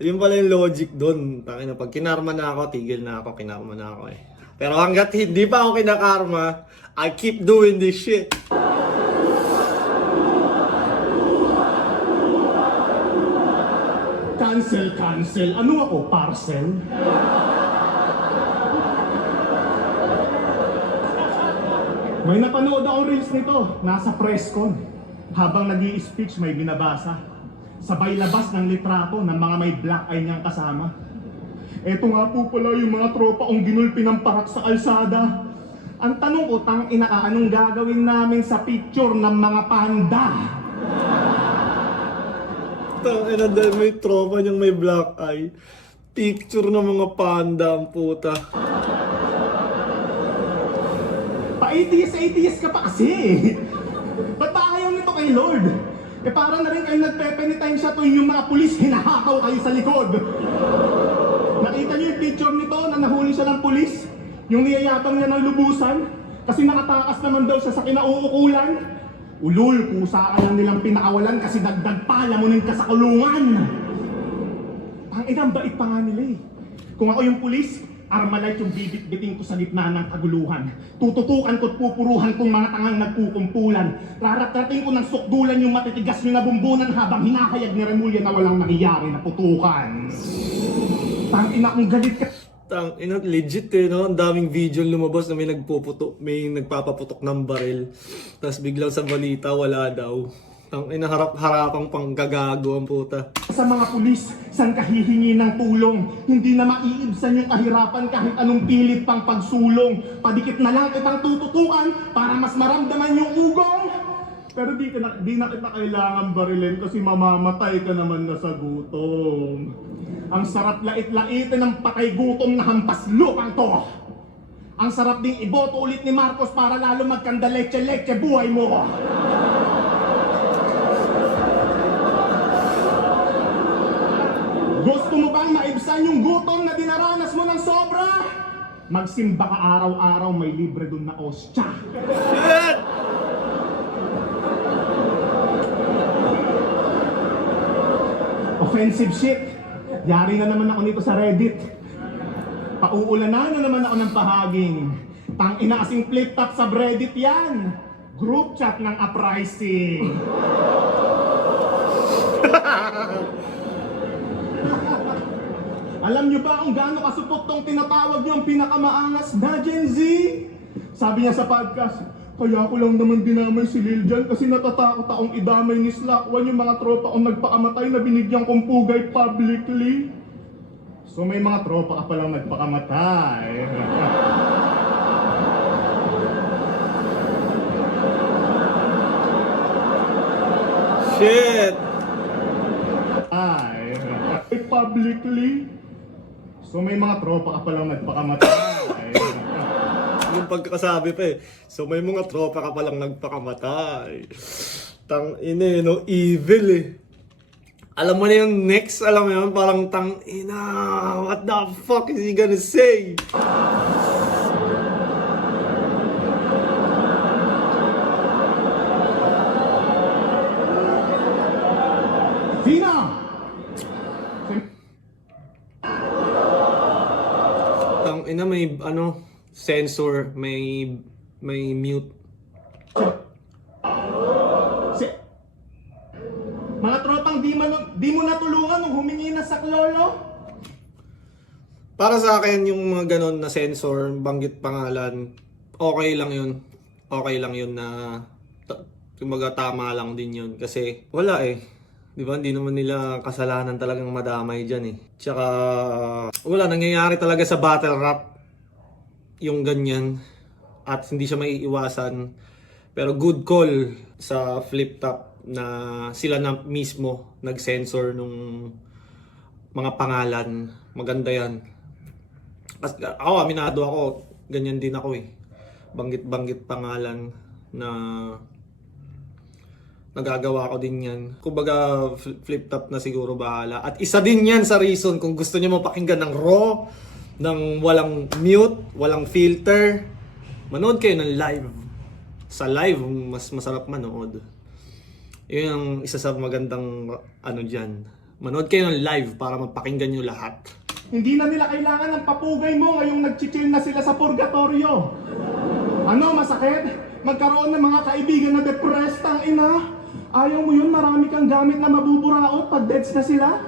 yun pala yung logic doon. Tangina, pag kinarma na ako, tigil na ako, kinarma na ako eh. Pero hanggat hindi pa ako kinakarma, I keep doing this shit. Cancel. Ano ako, parcel? May napanood akong reels nito, nasa press con. Habang nag-i-speech, may binabasa. Sabay labas ng litrato ng mga may black eye niyang kasama. Eto nga po pala yung mga tropa kong ginulpi ng parak sa kalsada. Ang tanong ko, anong gagawin namin sa picture ng mga panda? Tangina, dahil may tropa niyang may black eye. Picture ng mga panda ang puta. Pa-ATS ka pa kasi. Ba't ba ayaw nito kay Lord? Parang na rin kayo nagpe-penitensya tuwing yung mga pulis hinahataw kayo sa likod. Nakita niyo yung picture nito na nahuli siya ng pulis? Yung niyayabang niya ng lubusan? Kasi nakatakas naman daw siya sa kinauukulan? Ulul, kusa ka lang nilang pinakawalan kasi dagdag palamunin ka sa kulungan. Ang inang bait pa nga nila eh. Kung ako yung pulis, Armalite yung bibit-biting ko sa gitna ng kaguluhan. Tututukan ko't pupuruhan kong mga tangang nagkukumpulan. Raratrating ko ng sukdulan yung matitigas nyo na bumbunan habang hinahayag ni Remulla na walang nangyayari na putukan. Tangina kong galit ka. Tangina, legit eh, no? Ang daming video lumabas na may nagpapaputok ng baril. Tapos biglang sa balita, wala daw. Tangina, harap-harapang panggagago ang puta. Sa mga pulis, saan ka hihingi ng tulong? Hindi na maiibsan yung kahirapan kahit anong pilit pang pagsulong. Padikit na lang kitang tututukan para mas maramdaman yung ugong. Pero di na kita kailangan barilin kasi mamamatay ka naman na sa gutom. Ang sarap lait-laitin ng patay gutom na hampas lupang to. Ang sarap ding iboto ulit ni Marcos para lalo magkanda leche-leche buhay mo. Gusto mo bang maibsan yung gutom na dinaranas mo ng sobra? Magsimba ka araw-araw, may libre dun na ostya. Shit! Offensive shit. Yari na naman ako nito sa Reddit. Pauulanan na naman ako ng pahaging. Tangina kasing flip top sa Reddit yan. Group chat ng uprising. Alam nyo ba kung gaano kasupot tong tinatawag nyo ang pinakamaangas na Gen Z? Sabi niya sa podcast, kaya ko lang naman dinamay si Lil Jon kasi natatakot akong idamay ni Slakwan yung mga tropa kong nagpakamatay na binigyan kong pugay publicly. So may mga tropa ka palang nagpakamatay. Shit! Ay, publicly. So may mga tropa ka palang nagpakamatay. Yung pagkakasabi pa eh. So may mga tropa ka palang nagpakamatay. Tangina, no? Evil eh. Alam mo na yung next, alam mo yun, parang tangina, what the fuck is he gonna say? Sino? Tangina, may sensor, may mute. Mga tropang di mo natulungan nung humingi na sa klolo? Para sa akin, yung mga ganon na sensor, banggit pangalan, okay lang yun. Okay lang yun na, kumbaga tama lang din yun. Kasi wala eh. Di ba? Hindi naman nila kasalanan talagang madamay dyan eh. Tsaka, wala, nangyayari talaga sa battle rap yung ganyan. At hindi siya maiiwasan. Pero good call sa flip top na sila na mismo nag-sensor nung mga pangalan. Maganda yan. Kasi ako, aminado ako, ganyan din ako eh. Banggit-banggit pangalan na nagagawa ko din yan. Kumbaga, flip top na siguro bahala. At isa din yan sa reason kung gusto niyo mapakinggan ng raw ng walang mute, walang filter. Manood kayo ng live. Sa live, mas masarap manood. Yun ang isa sa magandang ano dyan. Manood kayo ng live para mapakinggan nyo lahat. Hindi na nila kailangan ng papugay mo ngayong nagchichill na sila sa purgatorio. Ano, masakit? Magkaroon ng mga kaibigan na depressed ang ina? Ayaw mo yun, marami kang gamit na mabuburaot pag deads na sila?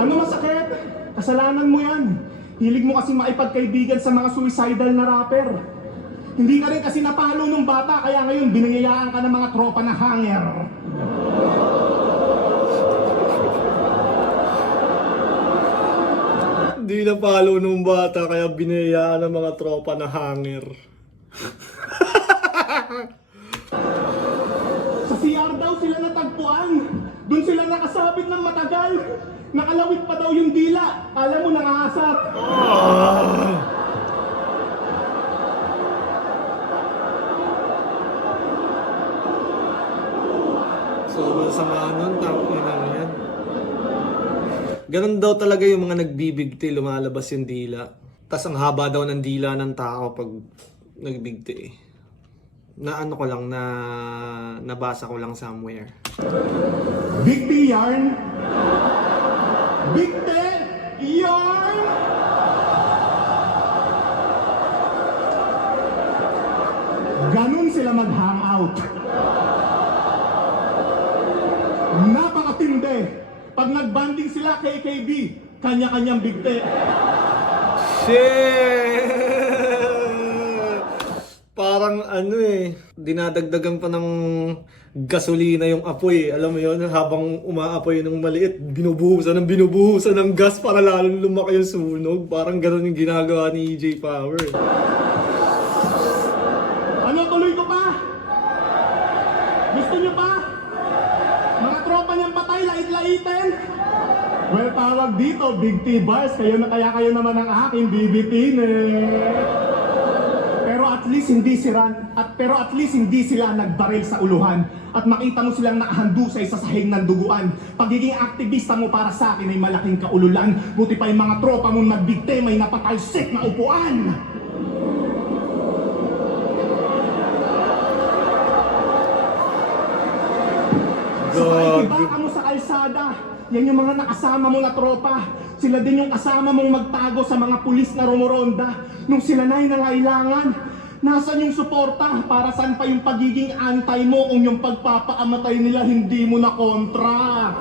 Ano masakit? Kasalanan mo yan. Hilig mo kasi maipagkaibigan sa mga suicidal na rapper. Hindi ka rin kasi napalo nung bata, kaya ngayon binangayaan ka ng mga tropa na hanger. Hindi na palo nung bata kaya binayaan ng mga tropa na hanger. Sa CR daw sila natagpuan. Doon sila nakasabit ng matagal. Nakalawit pa daw yung dila. Alam mo, nangaasar. Sobrang sama nun, tangin lang yan. Ganun daw talaga yung mga nagbibigti, lumalabas yung dila. Tas ang haba daw ng dila ng tao pag nagbigti. Na ano ko lang, nabasa ko lang somewhere. Big T yarn. Big T yarn. Ganun sila mag-hangout. Napakatindi. Pag nagbanding sila KKB, kanya-kanyang Big T. Shit! Parang ano dinadagdagan pa ng gasolina yung apoy. Alam mo yun, habang umaapoy ng maliit, binubuhusan ng gas para lalong lumaki yung sunog. Parang gano'n yung ginagawa ni EJ Power. Ano, tuloy ko pa? Gusto niyo pa? Mga tropa niyang patay, lait-laitin. Well, tawag dito, Big T Bars. Kayo naman ang aking bibitin Pero at least hindi sila nagbaril sa uluhan. At makita mo silang nakahandusay sa sahig ng duguan. Pagiging aktivista mo para sa akin ay malaking kaululan. Buti pa yung mga tropa mong nagbigte may napatalsik na upuan. Sa paikibaka mo sa kalsada, yan yung mga nakasama mo na tropa. Sila din yung kasama mong magtago sa mga pulis na rumoronda. Nung sila na'y nangailangan, nasan yung suporta? Para saan pa yung pagiging antay mo kung yung pagpapaamatay nila hindi mo na kontra?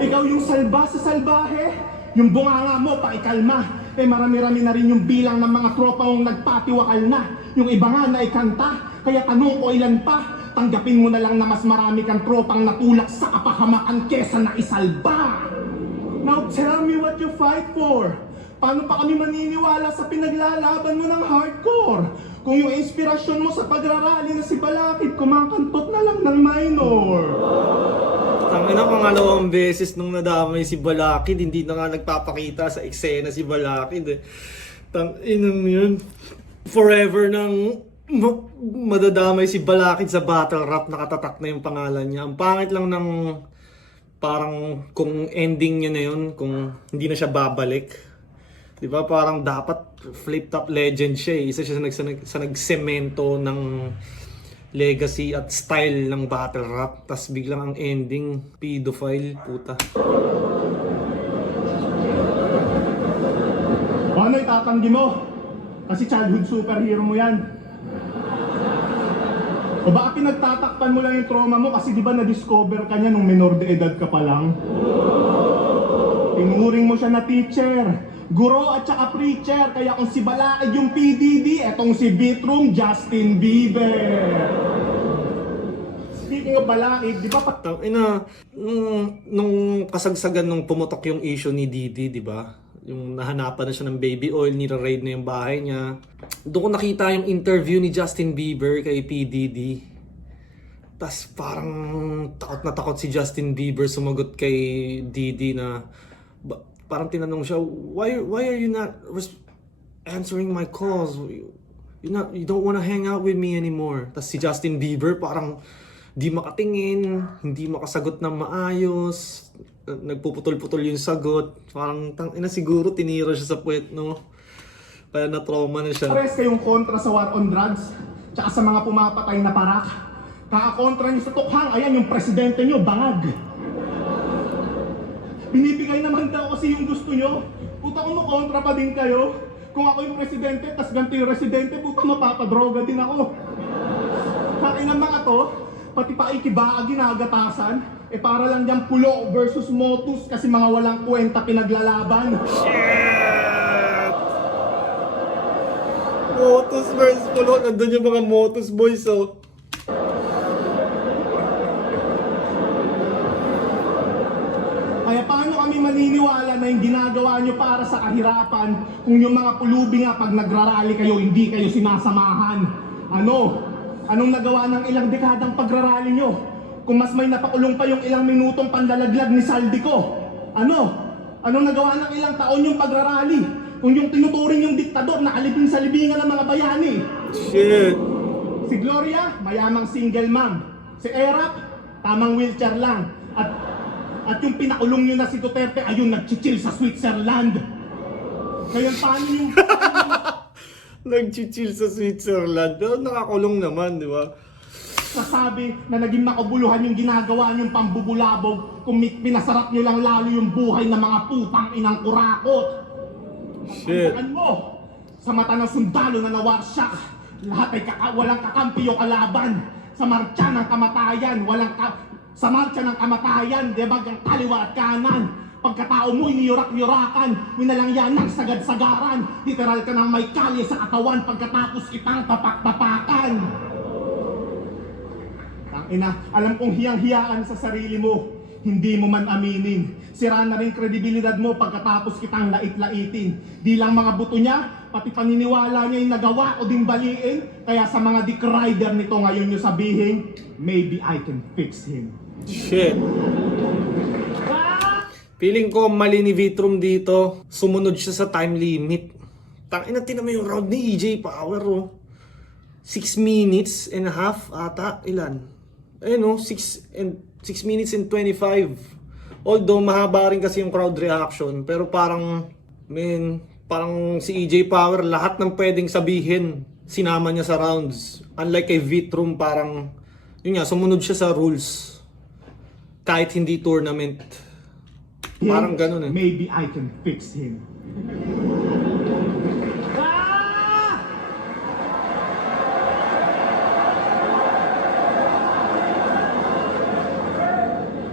Ikaw yung salba sa salbahe, yung bunganga mo paikalma. Marami-rami na rin yung bilang ng mga tropa mong nagpatiwakal na. Yung iba nga na ikanta, kaya tanong ko ilan pa. Tanggapin mo na lang na mas marami kang tropang natulak sa kapahamakan kesa na isalba. Now tell me what you fight for. Paano pa kami maniniwala sa pinaglalaban mo ng hardcore? Kung yung inspirasyon mo sa pagrarally na si Balakid, kumakantot na lang ng minor. Tangina, pangalawang beses nung nadamay si Balakid, hindi na nga nagpapakita sa eksena si Balakid Tanginang yun. Forever nang madadamay si Balakid sa battle rap, nakatatak na yung pangalan niya. Ang pangit lang ng parang kung ending niya na yun, kung hindi na siya babalik. Di ba parang dapat flip top legend siya Isa siya sa nagsemento ng legacy at style ng battle rap. Tas biglang ang ending, pedophile, puta. Ano itatanggi mo? Kasi childhood superhero mo yan. O baka pinagtatakpan mo lang yung trauma mo kasi di ba na-discover ka niya nung menor de edad ka pa lang? Tinuring mo siya na teacher, guro at saka preacher. Kaya kung si Balakid yung PDD, etong si Beatroom, Justin Bieber. Speaking of Balakid, di ba Tangina, nung kasagsagan nung pumutok yung issue ni Didi, di ba? Yung nahanapan na siya ng baby oil, nira-raid na yung bahay niya. Doon ko nakita yung interview ni Justin Bieber kay PDD. Tas parang takot si Justin Bieber sumagot kay Didi na parang tinanong siya, why are you not answering my calls? You don't wanna hang out with me anymore. Tas si Justin Bieber parang di makatingin, hindi makasagot ng maayos, nagpuputol-putol yung sagot. Parang tangina siguro tinira siya sa puwet, no? Kaya na-trauma na siya. Pares kayong kontra sa war on drugs, tsaka sa mga pumapatay na parak. Kakakontra niyo sa tukhang, ayan yung presidente niyo, bangag. Binibigay naman daw kasi yung gusto niyo. Puta kung kontra pa din kayo. Kung ako yung presidente, tas ganito yung residente, puta mapapadroga din ako. Kain ng mga to, pati pa ikiba ginagatasan, para lang dyan pulo versus motus kasi mga walang kwenta pinaglalaban. Motus versus Pulo. Nandun yung mga Motus boys, oh. Kaya paano kami maniniwala na yung ginagawa nyo para sa kahirapan kung yung mga pulubi nga pag nagrarally kayo, hindi kayo sinasamahan? Anong nagawa ng ilang dekadang pagrarally nyo? Kung mas may napakulong pa yung ilang minutong panlalaglag ni Saldico? Anong nagawa ng ilang taon yung pagrarally? Kung yung tinuturing yung diktador na alipin sa libingan ng mga bayani? Shit. Si Gloria, mayamang single mom. Si Erap, tamang wheelchair lang. At yung pinakulong nyo na si Duterte, ayun, nag-chill sa Switzerland. Ngayon, paano yung... Nag-chill sa Switzerland. Pero nakakulong naman, di ba? Sasabi na naging makabuluhan yung ginagawa nyong pambubulabog kung pinasarap nyo lang lalo yung buhay ng mga putang inang kurakot. Shit. Tandaan mo, sa mata ng sundalo na nawarsyak, lahat ay walang kakampi yung kalaban. Sa marcha ng kamatayan, sa marcha ng kamatayan, di ba, ang kaliwa at kanan. Pagkatao mo, iniyurak-yurakan, minalangyan ng sagad-sagaran. Literal ka ng may kalye sa katawan pagkatapos kitang tapak-tapakan. Tangina, alam kong hiyang-hiyaan sa sarili mo, hindi mo man aminin. Sira na rin kredibilidad mo pagkatapos kitang lait-laitin. Di lang mga buto niya, pati paniniwala niya yung nagawa o din baliin. Kaya sa mga dick rider nito ngayon nyo sabihin, maybe I can fix him. Shit. Feeling ko mali ni Vitrum dito. Sumunod siya sa time limit. Tangina, tinan mo yung round ni EJ Power, oh. 6 minutes and a half ata. Ilan? Ayun, oh. 6 minutes and 25. Although mahaba rin kasi yung crowd reaction, pero parang si EJ Power, lahat ng pwedeng sabihin sinama niya sa rounds. Unlike kay Vitrum, parang yun nga, sumunod siya sa rules kahit hindi tournament. Parang ganun eh. Maybe I can fix him.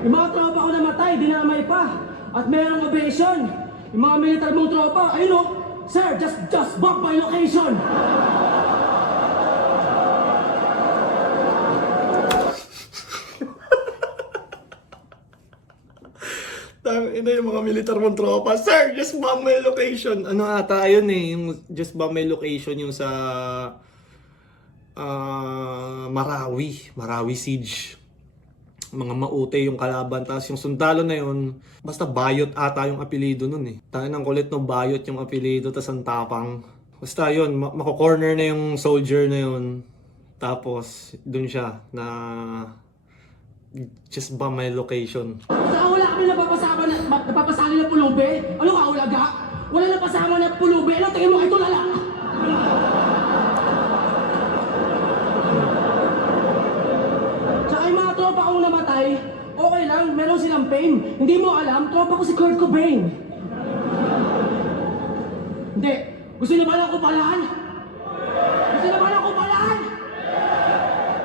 Yung mga tropa ko namatay, dinamay pa. At merong ovation. Yung mga militar mong tropa, ayun o, sir, just bump my location. Ina yung mga militar mong tropa, sir, just bomb my location. Ano ata yun eh, yung just bomb my location yung sa Marawi Siege. Mga maute yung kalaban, tapos yung sundalo na yun, basta Bayot ata yung apelido nun eh. Tayo ng kulit no, Bayot yung apelido, tapos ang tapang. Basta yun, mako-corner na yung soldier na yun. Tapos, dun siya na just bomb my location. Saka wala kami napapasali na pulubi. Ano ka, ulaga? Wala napasama na pulubi. Ano, tingin mo ito lala? Tsaka yung mga tropa kong namatay, okay lang, meron silang pain. Hindi mo alam, tropa ko si Kurt Cobain. Hindi. Gusto niyo ba lang kupalaan? Gusto niyo ba lang kupalaan?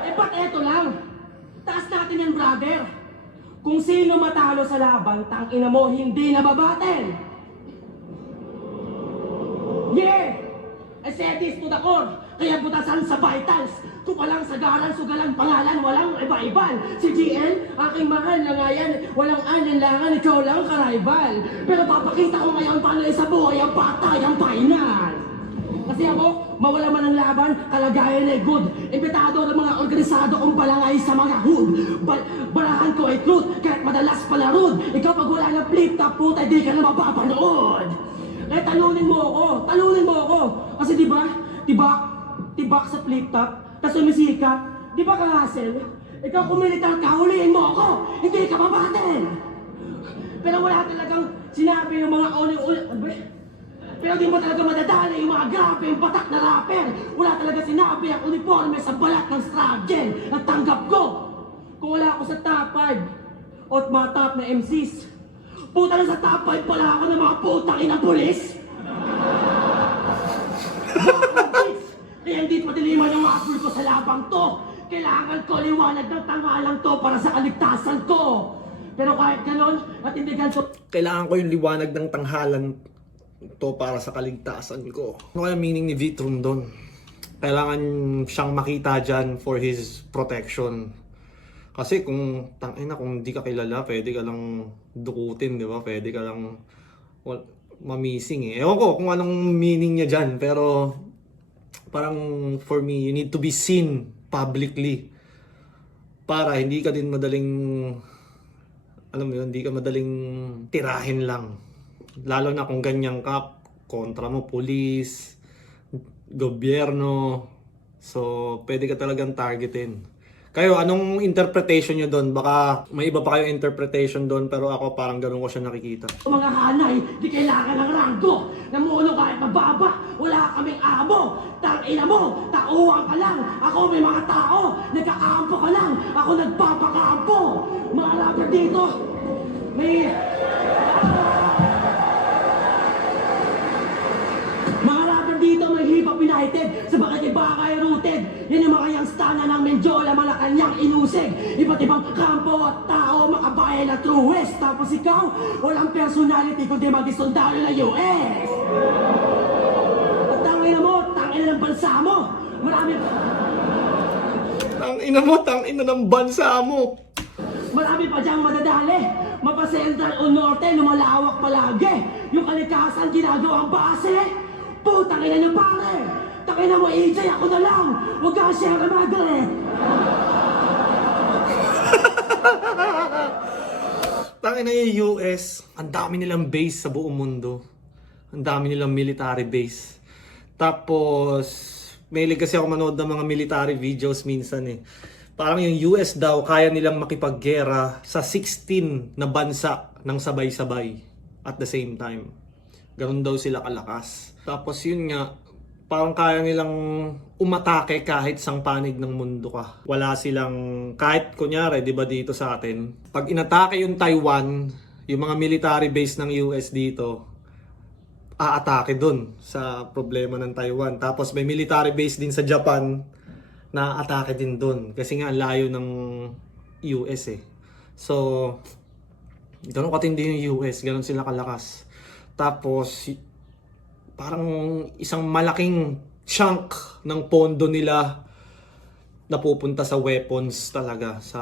Eh, ba't eto lang? Taas natin yan, brother. Kung sino matalo sa laban, tangina mo, hindi nababatel. Yeah! I said this to the core. Kaya butasan sa vitals. Tupalang sagaran, sugalan, pangalan, walang iba-iban. Si GL, aking mahal na nga yan. Walang alinlangan, ikaw lang karaibal. Pero papakita ko ngayon paano sa buhay ang patay, ang final. Kasi ako, mawala man ang laban, kalagayan ay good. Imbitado ng mga organisado kong palangay sa mga hood. Barahan ko ay truth, kahit madalas palarod. Ikaw pag wala ng flip-top, puta, di ka na mapapanood. Eh, talunin mo ako. Kasi tibak sa flip-top, tas sumisikap, di ba ka-hustle? Ikaw kung militar ka, huliin mo ako! Hindi ka babatin! Pero wala talagang sinabi yung mga uling-uling... Pero di mo talaga madadali yung mga grabe, yung patak na rapper! Wala talaga sinabi ang uniforme sa balat ng struggle! Natanggap ko! Kung wala ako sa top 5 o mga top na MCs, puta na sa top 5 pala ako ng mga putang inang pulis! Kaya hindi madiliman yung mga apple ko sa labang to! Kailangan ko liwanag ng tanghalang to para sa kaligtasan ko! Pero kahit ganon, natindigan ko... Kailangan ko yung liwanag ng tanghalan to para sa kaligtasan ko. Ano kaya meaning ni Vitrum doon? Kailangan siyang makita dyan for his protection. Kasi kung tangina, kung di ka kilala, pwede ka lang dukutin, di ba? Pwede ka lang mamising eh. Ewan ko kung anong meaning niya dyan, pero parang for me, you need to be seen publicly para hindi ka din madaling, alam mo yun, hindi ka madaling tirahin lang. Lalo na kung ganyan ka, kontra mo, police, gobyerno. So, pwede ka talagang targetin. Kayo, anong interpretation nyo doon? Baka may iba pa kayong interpretation doon, pero ako parang ganun ko siya nakikita. Mga hanay, di kailangan ng ranggo. Namuno kahit mababa, wala kaming amo. Tangina mo, tauhan ka lang. Ako may mga tao, nagkakampo ka lang. Ako nagpapakampo. Mga rapper dito, may... Mga rapper dito may hip-hop united, sa bakit iba kayo rooted. Yan yung mga youngstana ng Menjola, Malacanang, Inusig. Iba't ibang kampo at tao, makabayan na true west. Tapos ikaw, walang personality kundi mag-isundalo ng US. At tangina mo, tangina ng bansa mo. Marami Tangina ng bansa mo. pa diyang madadali. Mapa Central o Norte, lumalawak palagi. Yung kalikasan ginagawang base. Putang ina niyo pare! Takina mo, AJ, ako na lang! Huwag ka share na madre! Tangina yung US, ang dami nilang base sa buong mundo. Ang dami nilang military base. Tapos, mahilig kasi ako manood ng mga military videos minsan eh. Parang yung US daw, kaya nilang makipaggera sa 16 na bansa ng sabay-sabay at the same time. Ganun daw sila kalakas. Tapos yun nga, parang kaya nilang umatake kahit sang panig ng mundo ka. Wala silang, kahit kunyari, di ba dito sa atin, pag inatake yung Taiwan, yung mga military base ng US dito, aatake dun sa problema ng Taiwan. Tapos may military base din sa Japan na atake din dun. Kasi nga, layo ng US eh. So, ganun katindi yung US, ganun sila kalakas. Tapos, parang isang malaking chunk ng pondo nila napupunta sa weapons talaga, sa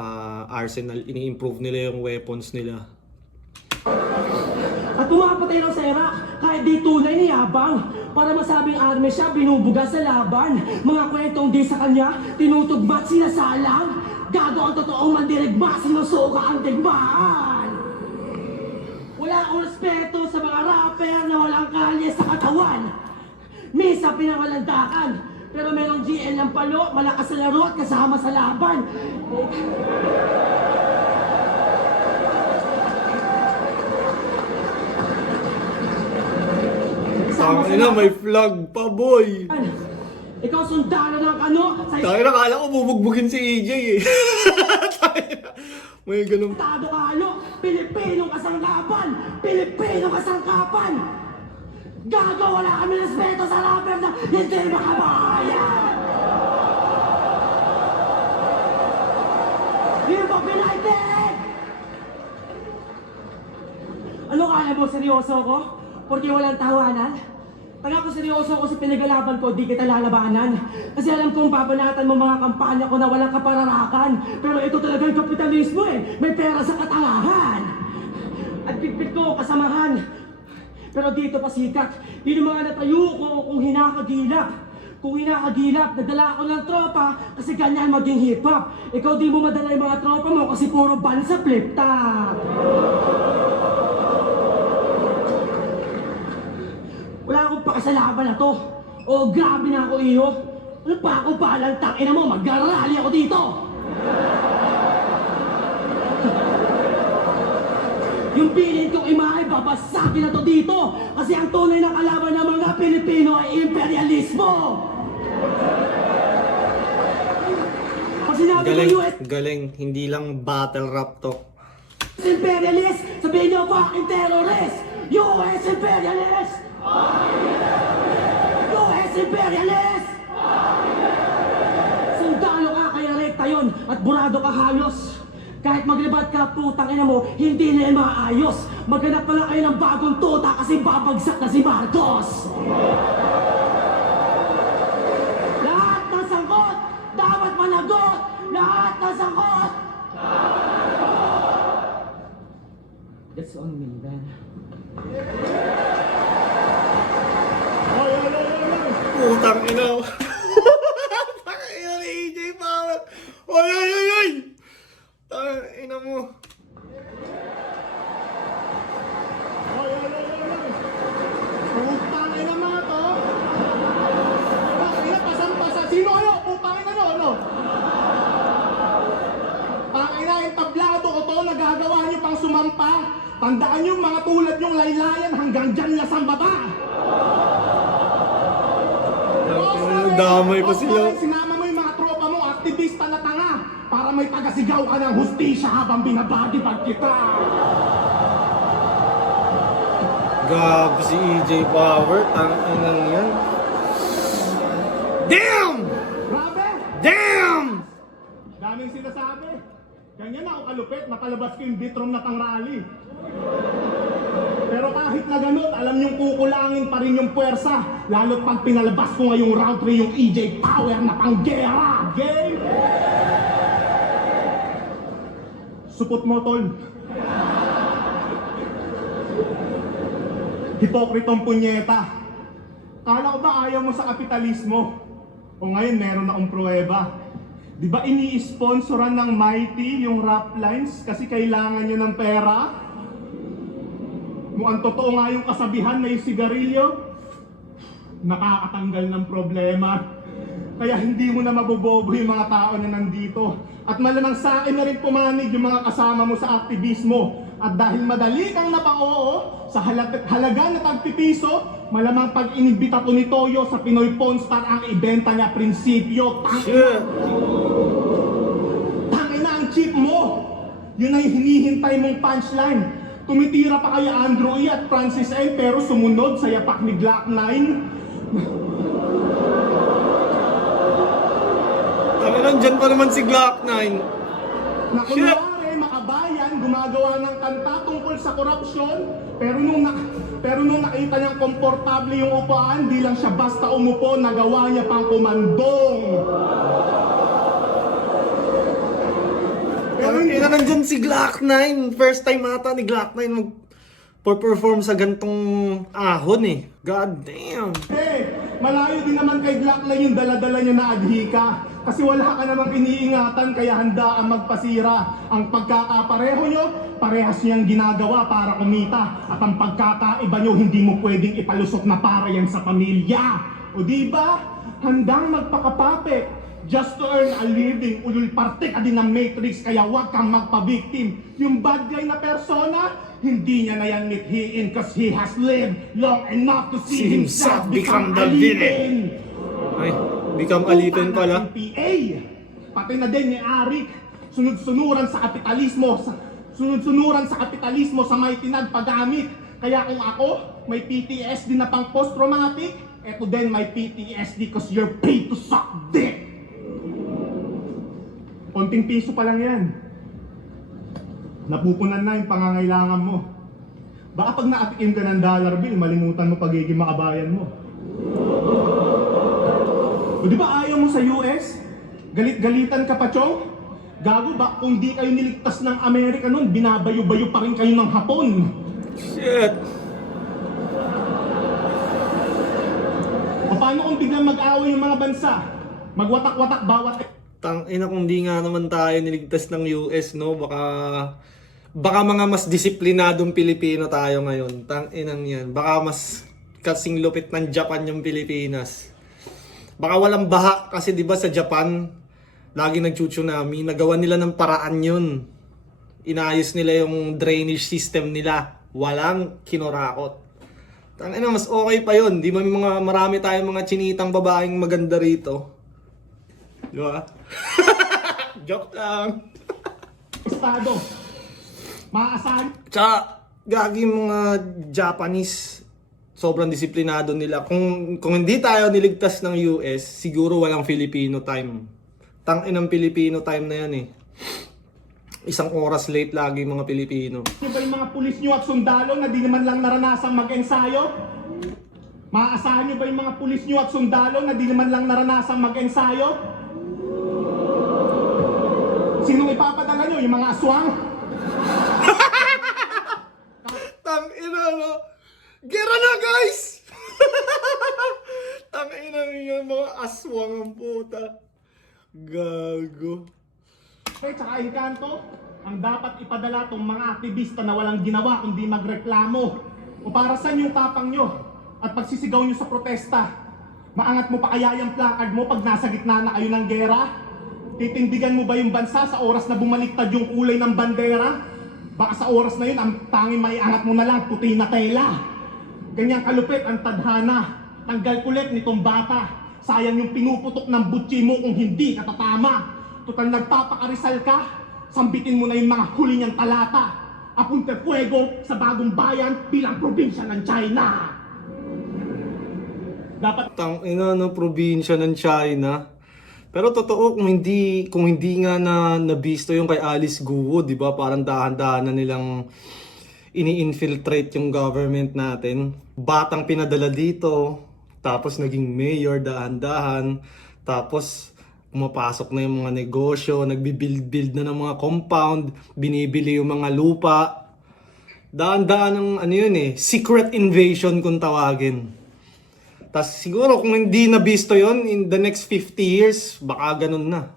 arsenal. Ini-improve nila yung weapons nila. At pumapatay lang sa Iraq, kahit di tunay ni Yabang. Para masabing army siya, binubuga sa laban. Mga kwentong di sa kanya, tinutugmat sinasalang. Gago ang totoong mandirigma, sinusuka ang digmaan. Wala akong respeto sa mga rapper na walang kalye sa katawan. Misa pinangalandakan, pero merong GL ng palo, malakas sa laro at kasama sa laban. Tangina, may flag pa, boy! Ikaw sundalo ng ano? Sa Tangina, kala ko bubugbugin si EJ eh. Tangina, may ganun. estado ka ano? Pilipinong kasangkapan! Pilipinong kasangkapan! Gago, wala kami respeto sa rapper na hindi makabayan! Hip-Hop United! Ano kaya mo, seryoso ko? Porque walang tawanan? Pag ako seryoso ko sa pinagalaban ko, di kita lalabanan. Kasi alam kong babanatan mo mga kampanya ko na walang kapararakan. Pero ito talaga yung kapitalismo eh. May pera sa katangahan. At pipit ko, kasamahan. Pero dito pa sikat. Yun yung mga natayo ko kung hinakagilap. Kung hinakagilap, nagdala ako ng tropa kasi ganyan maging hip-hop. Ikaw di mo madala yung mga tropa mo kasi puro ban sa flip-top. Wala akong pakasalaban na to. O grabe na ako iyo. Ano pa ako palang tangina mo? Mag-rally ako dito. Yung bilin kong imahe, babasakin na to dito! Kasi ang tunay na kalaban ng mga Pilipino ay imperialismo! Pag sinabi Galing, ko US galing. Hindi lang battle rap to. imperialist, sabihin niyo fucking terrorist! US imperialist! US imperialist! Sundalo ka, kaya rekta yun, at burado ka halos. Kahit maglibad ka, putang ina mo, hindi na yan maayos. Maghanap pala kayo ng bagong tuta kasi babagsak na si Marcos. Lahat ng sangkot, dapat managot! Lahat ng sangkot! That's on me, man. Putang ina. Pakina ni AJ Power. Oy, oy, oy, oy. Tang ina mo. Putang ina mga to. Bakit pasang-pasa? Sino kayo? Putang ina no, ano? Tangina, yung tablado ko to, nagagawa niyo pang sumampa. Tandaan niyo, mga tulad yung laylayan hanggang dyan na sa baba. Damay pa sila. Sinama mo yung mga tropa mong aktivista na tanga para may tagasigaw ka ng hustisya habang binabagibag kita. Gab si AJ Power. Tang ina yan. Damn! Grabe! Damn! Daming sinasabi. Ganyan ako kalupit, napalabas ko yung bitrom na pang rally. Pero kahit na ganun, alam niyong kukulangin pa rin yung puwersa. Lalo't pag pinalabas ko ngayong round 3 yung EJ Power na panggera. Game! Supot mo, tol. Hipokritong punyeta. Kala ko ba ayaw mo sa kapitalismo? O ngayon meron akong pruweba. Di ba ini-sponsoran ng Mighty yung rap lines kasi kailangan nyo ng pera? Mukhang totoo nga yung kasabihan na yung sigarilyo, nakakatanggal ng problema. Kaya hindi mo na mabobobo yung mga tao na nandito. At malamang sa akin na rin pumanig yung mga kasama mo sa aktivismo. At dahil madali kang napang-oo sa halaga na tagpipiso, malamang pag inibita ko ni Toyo sa Pinoy Pawn Star ang ibenta niya prinsipyo. Shit. Tangina ang chip mo! Yun ang hinihintay mong punchline. Tumitira pa kaya Andrew E. at Francis M. pero sumunod sa yapak ni Glock 9. Tangina, nandyan pa naman si Glock 9. Na kunwari, makabayan, gumagawa ng kanta tungkol sa korupsyon, pero nung nakita niyang komportable yung upuan, di lang siya basta umupo, nagawa niya pang kumandong. Pero hindi Tangina, nandyan si Glock 9. First time ata ni Glock 9 mag-perform sa gantong ahon eh. God damn. Malayo din naman kay Glock 9 yung dala-dala niya na adhika. Kasi wala ka namang iniingatan kaya handa ang magpasira. Ang pagkakapareho nyo, parehas niyang ginagawa para kumita. At ang pagkakaiba nyo, hindi mo pwedeng ipalusot na para yan sa pamilya. O diba? Handang magpakapape just to earn a living. Ulul parte ka din ng Matrix kaya huwag kang magpa-victim. Yung bad guy na persona, hindi niya na yan mithiin cause he has lived long enough to see himself become the villain. Ay, become alipin pala. PA. Pati na din ni Arik. Sunod-sunuran sa kapitalismo. Sunod-sunuran sa kapitalismo sa may tinagpagamit. Kaya kung ako, may PTSD na pang post-traumatic, eto din may PTSD cause you're paid to suck dick. Konting piso pa lang yan. Napupunan na yung pangangailangan mo. Baka pag naatikim ka ng dollar bill, malimutan mo pagiging makabayan mo. O di ba ayaw mo sa US? Galit-galitan ka pa, Chong? Gago ba, kung di kayo niligtas ng Amerika nun, binabayo-bayo pa rin kayo ng Hapon. Shit. O paano kung biglang mag-away yung mga bansa? Magwatak-watak bawat... Tangina kung di nga naman tayo niligtas ng US, no? Baka mga mas disiplinadong Pilipino tayo ngayon. Tanginang yan. Baka mas kasing lupit ng Japan yung Pilipinas. Baka walang baha kasi 'di ba sa Japan lagi nagchu-tsunami, nagawa nila ng paraan 'yun. Inayos nila yung drainage system nila. Walang kinurakot. Tangina, mas okay pa yun. Di ba may marami tayong mga chinitang babaeng maganda rito. Di ba? Joke lang. Estado. Maaasahan Tsaka, gagi yung mga Japanese, sobrang disiplinado nila. Kung hindi tayo niligtas ng US, siguro walang Filipino time. Tangin ng Filipino time na yan eh. 1 oras late lagi yung mga Pilipino. nyo ba yung mga pulis nyo at sundalo na di naman lang naranasang mag-ensayo? Maaasahan nyo ba yung mga pulis nyo at sundalo na di naman lang naranasang mag-ensayo? Sinong ipapadala nyo? Yung mga aswang? Tangina no. Gera na guys! Tangina niyo mga aswang ang puta. Gago. Tsaka Encanto, ang dapat ipadala tong mga aktivista na walang ginawa kundi magreklamo. O para saan yung tapang nyo at pagsisigaw nyo sa protesta? Maangat mo pa kaya yung placard mo pag nasa gitna na kayo ng gera? Titindigan mo ba yung bansa sa oras na bumaliktad yung kulay ng bandera? Baka sa oras na yun, ang tanging maiangat mo na lang, puti na tela. Ganyang kalupit ang tadhana. Tanggal kulit nitong bata. Sayang yung pinuputok ng butsi mo kung hindi ka tatama. Total nagpapakarisal ka, sambitin mo na yung mga huli niyang talata. Apunte fuego sa bagong bayan bilang probinsya ng China. Dapat Tangina no, probinsya ng China. Pero totoo kung hindi nga nabisto yung kay Alice Guo, 'di ba? Parang dahan-dahan na nilang ini-infiltrate yung government natin. Batang pinadala dito, tapos naging mayor dahan-dahan, tapos pumapasok na yung mga negosyo, nagbi-build na ng mga compound, binibili yung mga lupa. Daan-daan ng ano yun eh, secret invasion kung tawagin. Tas siguro kung hindi nabisto yon in the next 50 years, baka ganun na.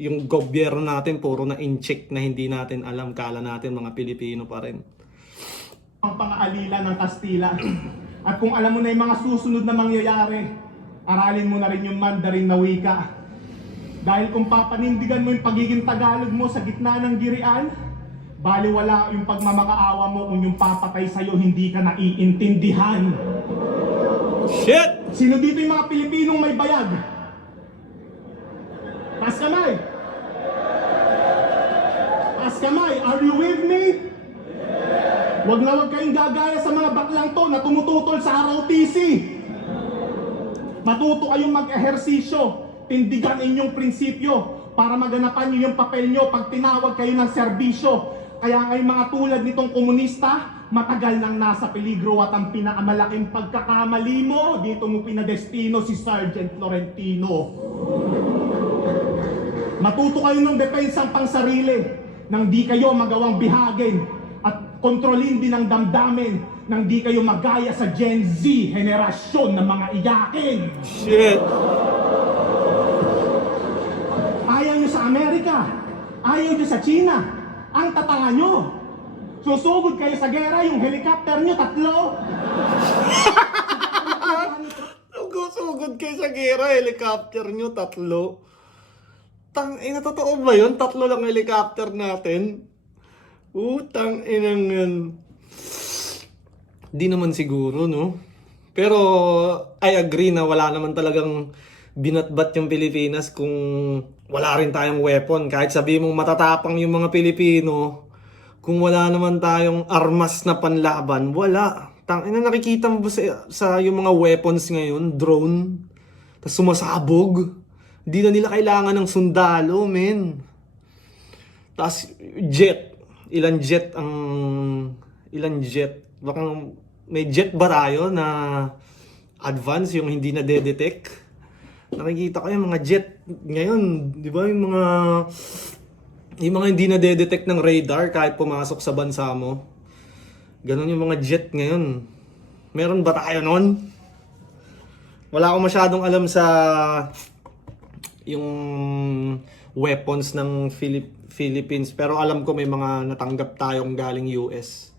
Yung gobyerno natin puro na in-check na hindi natin alam, kala natin mga Pilipino pa rin. ang pang-aalila ng Kastila. At kung alam mo na yung mga susunod na mangyayari, aralin mo na rin yung Mandarin na wika. Dahil kung papanindigan mo yung pagiging Tagalog mo sa gitna ng girian, baliwala yung pagmamakaawa mo kung yung papatay sa'yo hindi ka naiintindihan. Shit! Sino dito yung mga Pilipinong may bayag? Taas kamay! Taas kamay! Are you with me? Wag na wag kayong gagaya sa mga baklang to na tumututol sa ROTC. Matuto kayong mag-ehersisyo. Tindigan inyong prinsipyo para maganapan nyo yung papel nyo pag tinawag kayo ng serbisyo. Kaya ngayong mga tulad nitong komunista, matagal nang nasa peligro at ang pinakamalaking pagkakamali mo, dito mo pinadestino si Sergeant Florentino. Matuto kayo ng depensang pangsarili nang di kayo magawang bihagin at kontrolin din ang damdamin nang di kayo magaya sa Gen Z, henerasyon ng mga iyakin. Shit! Ayaw nyo sa Amerika, ayaw nyo sa China, ang tatanga nyo. Susugod kayo sa gera, yung helicopter nyo, 3. Sugod kayo sa gera, helicopter nyo, 3. Ina, totoo ba yun? 3 lang helicopter natin? Utang inang yan. Di naman siguro, no? Pero, I agree na wala naman talagang binatbat yung Pilipinas kung wala rin tayong weapon. Kahit sabi mong matatapang yung mga Pilipino, kung wala naman tayong armas na panlaban, wala. Ina, nakikita mo ba sa yung mga weapons ngayon, drone, tas sumasabog. Di na nila kailangan ng sundalo, men. Tas jet. Ilan jet? Baka may jet ba tayo na advance yung hindi na detect? Nakikita ko yung mga jet ngayon, di ba? Yung mga hindi na detect ng radar kahit pumasok sa bansa mo. Ganon yung mga jet ngayon. Meron ba tayo nun? Wala akong masyadong alam sa yung weapons ng Philippines, pero alam ko may mga natanggap tayong galing US.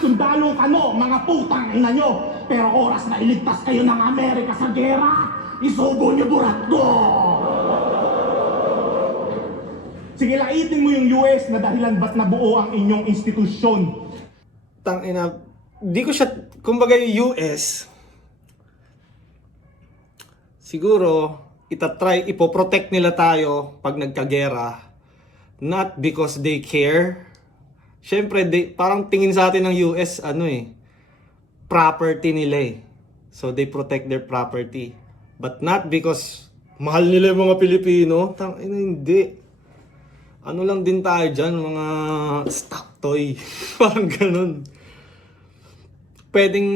Sundalong kano, mga putang ina nyo. Pero oras na iligtas kayo ng Amerika sa gera, isugo nyo burat ko. Sige, laitin mo yung US na dahilan ba't nabuo ang inyong institusyon. Tangina, di ko siya, kumbaga yung US, siguro, ipoprotect nila tayo pag nagkagera. Not because they care. Siyempre, parang tingin sa atin ng US, property nila eh. So, they protect their property. But not because mahal nila yung mga Pilipino. Tangina, hindi. Ano lang din tayo dyan, mga stock toy. Parang ganun. Pwedeng,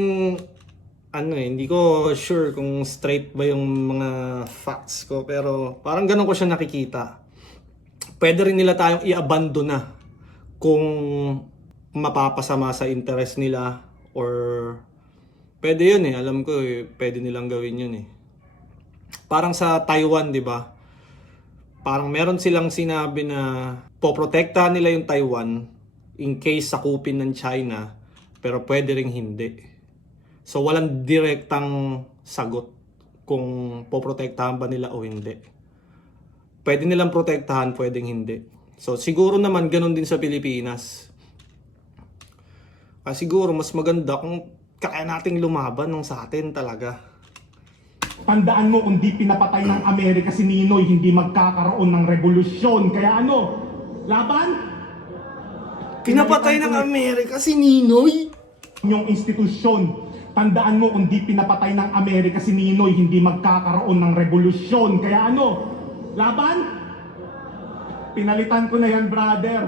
hindi ko sure kung straight ba yung mga facts ko. Pero parang ganun ko siya nakikita. Pwede rin nila tayong i-abandon na kung mapapasama sa interest nila or pwede yun eh. Alam ko eh, pwede nilang gawin yun eh. Parang sa Taiwan, di ba? Parang meron silang sinabi na poprotektahan nila yung Taiwan in case sakupin ng China, pero pwede ring hindi. So walang direktang sagot kung poprotektahan ba nila o hindi. Pwede nilang protektahan, pwedeng hindi. So siguro naman ganun din sa Pilipinas. Siguro mas maganda kung kaya nating lumaban ng sa atin talaga. Tandaan mo, kung di pinapatay ng Amerika si Ninoy, hindi magkakaroon ng revolusyon. Kaya ano? Laban? Pinapatay ng Amerika si Ninoy? Yung institusyon. Tandaan mo, kung di pinapatay ng Amerika si Ninoy, hindi magkakaroon ng revolusyon. Kaya ano? Laban? Pinalitan ko na yan, brother.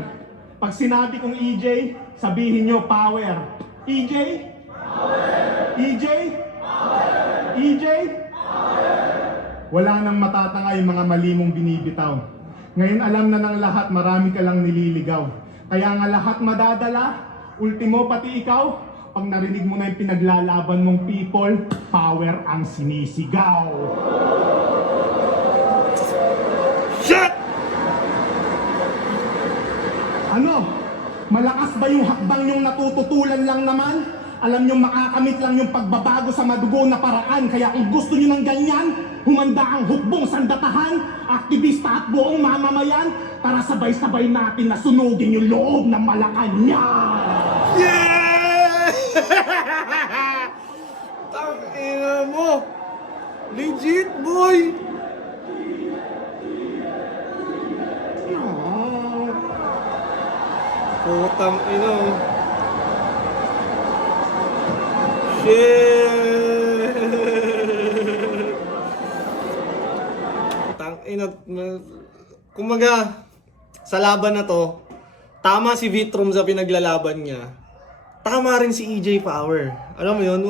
Pag sinabi kong EJ, sabihin nyo power. EJ? Power! EJ? Power! EJ? Wala nang matatanga yung mga mali mong binibitaw. Ngayon alam na ng lahat, marami ka lang nililigaw. Kaya nga lahat madadala, ultimo pati ikaw, pag narinig mo na yung pinaglalaban mong people, power ang sinisigaw. Shit! Ano? Malakas ba yung hakbang yung natututulan lang naman? Alam nyo, makakamit lang yung pagbabago sa madugo na paraan. Kaya kung gusto nyo ng ganyan, humanda ang hukbong sandatahan, aktivista at buong mamamayan, para sabay-sabay natin na sunugin yung loob ng Malacanang. Yeah! Tangina mo! Legit, boy! Putang ina. Shit! Tangina. Kumaga, sa laban na to, tama si Vitrum sa pinaglalaban niya. Tama rin si EJ Power. Alam mo yun?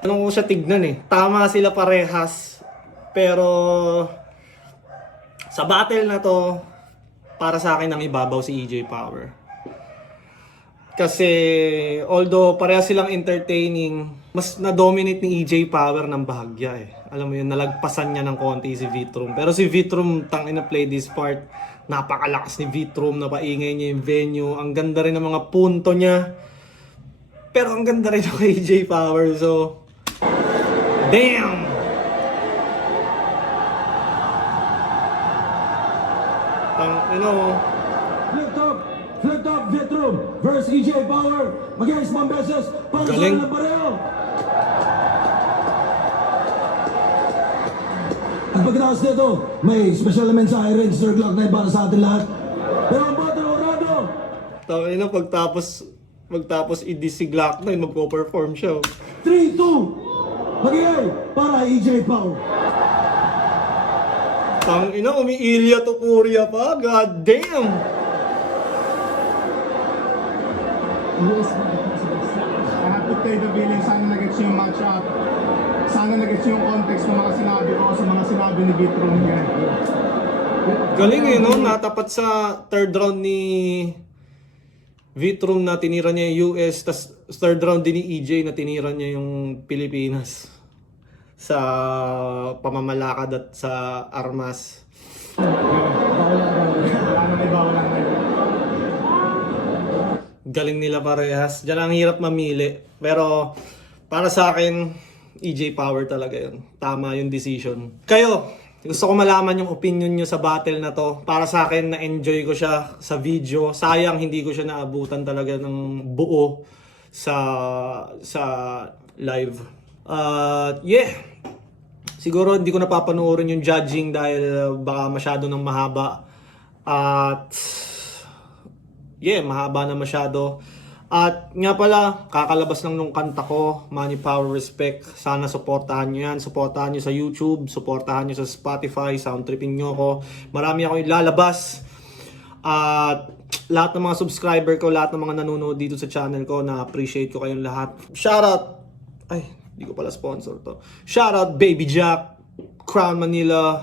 Ano ko siya tignan eh. Tama sila parehas. Pero sa battle na to, para sa akin ang ibabaw si EJ Power. Kasi although parehas silang entertaining, mas na-dominate ni EJ Power ng bahagya eh. Alam mo yun, nalagpasan niya ng konti si Vitrum. Pero si Vitrum, tangina play this part. Napakalakas ni Vitrum, napaingay niya yung venue. Ang ganda rin ng mga punto niya. Pero ang ganda rin ng EJ Power. So, damn! Flip top, Vitrum versus EJ Power. Mag-iis mga beses, para sa Galing. ng pareho. At pagkatapos nito, may special na mensahe rin, Sir Glock na para sa atin lahat. Pero ang bata orado, Tangina, pagtapos i-diss si Glock na, magpo-perform siya. 3-2. Mag-iay para EJ Power. Tangina, umiilya to Korea pa. God damn! I have to play the feeling, sana nag-gets yung match-up. Sana nag-gets yung context ng mga sinabi ko sa mga sinabi ni Vitrum niya. Galing eh, no? Natapat sa third round ni Vitrum na tinira niya yung US, tas third round din ni EJ na tinira niya yung Pilipinas sa pamamalakad at sa armas. Wala nang iba, wala nang iba. Galing nila parehas. Diyan ang hirap mamili. Pero para sa akin, EJ Power talaga yun. Tama yung decision. Kayo, Gusto ko malaman yung opinion nyo sa battle na to. Para sa akin, na-enjoy ko siya sa video. Sayang hindi ko siya naabutan talaga ng buo sa live. Yeah. Siguro hindi ko napapanoorin yung judging dahil baka masyado nang mahaba. At yeah, mahaba na masyado. At nga pala, kakalabas lang nung kanta ko, Money, Power, Respect. Sana supportahan nyo yan. Supportahan nyo sa YouTube, supportahan nyo sa Spotify, soundtripping nyo ako. Marami ako ilalabas. At lahat ng mga subscriber ko, lahat ng mga nanonood dito sa channel ko, na-appreciate ko kayong lahat. Shoutout! Ay, hindi ko pala sponsor to. Shoutout Baby Jack, Crown Manila,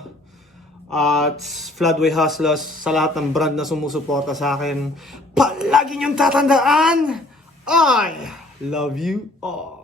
at Floodway Hustlers, sa lahat ng brand na sumusuporta sa akin. Palagi niyong tatandaan, I love you all.